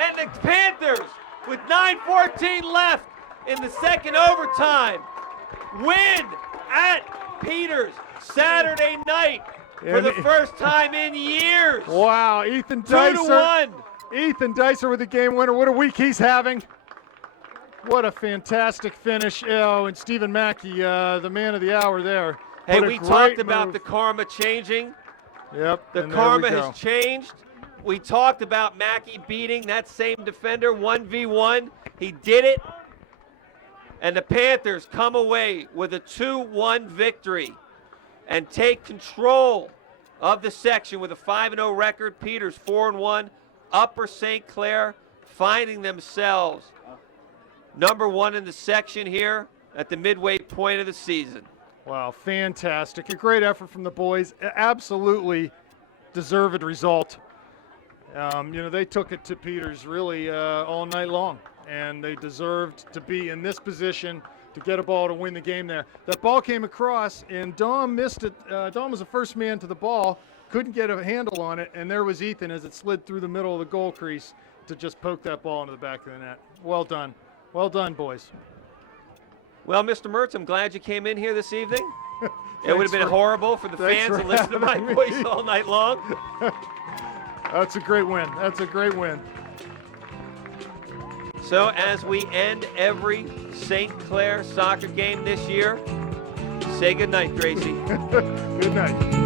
And the Panthers, with 9:14 left in the second overtime, win at Peters Saturday night for the first time in years. Wow, Ethan 2-1. Dysart. Ethan Dysart with the game winner. What a week he's having. What a fantastic finish. Oh, and Stephen Mackey, the man of the hour there. Hey, What a we great talked about move. the karma changing. Yep. The and there karma we go. has changed. We talked about Mackey beating that same defender 1v1. He did it. And the Panthers come away with a 2-1 victory and take control of the section with a 5-0 record. Peters 4-1. Upper St. Clair finding themselves #1 in the section here at the midway point of the season. Wow, fantastic. A great effort from the boys. Absolutely deserved result. They took it to Peters really all night long, and they deserved to be in this position to get a ball to win the game there. That ball came across, and Dom missed it. Dom was the first man to the ball, couldn't get a handle on it, and there was Ethan as it slid through the middle of the goal crease to just poke that ball into the back of the net. Well done. Well done, boys. Well, Mr. Mertz, I'm glad you came in here this evening. It would have been horrible for the thanks fans for to listen to my having me. voice all night long. That's a great win. That's a great win. So as we end every St. Clair soccer game this year, say goodnight, Gracie. Good night.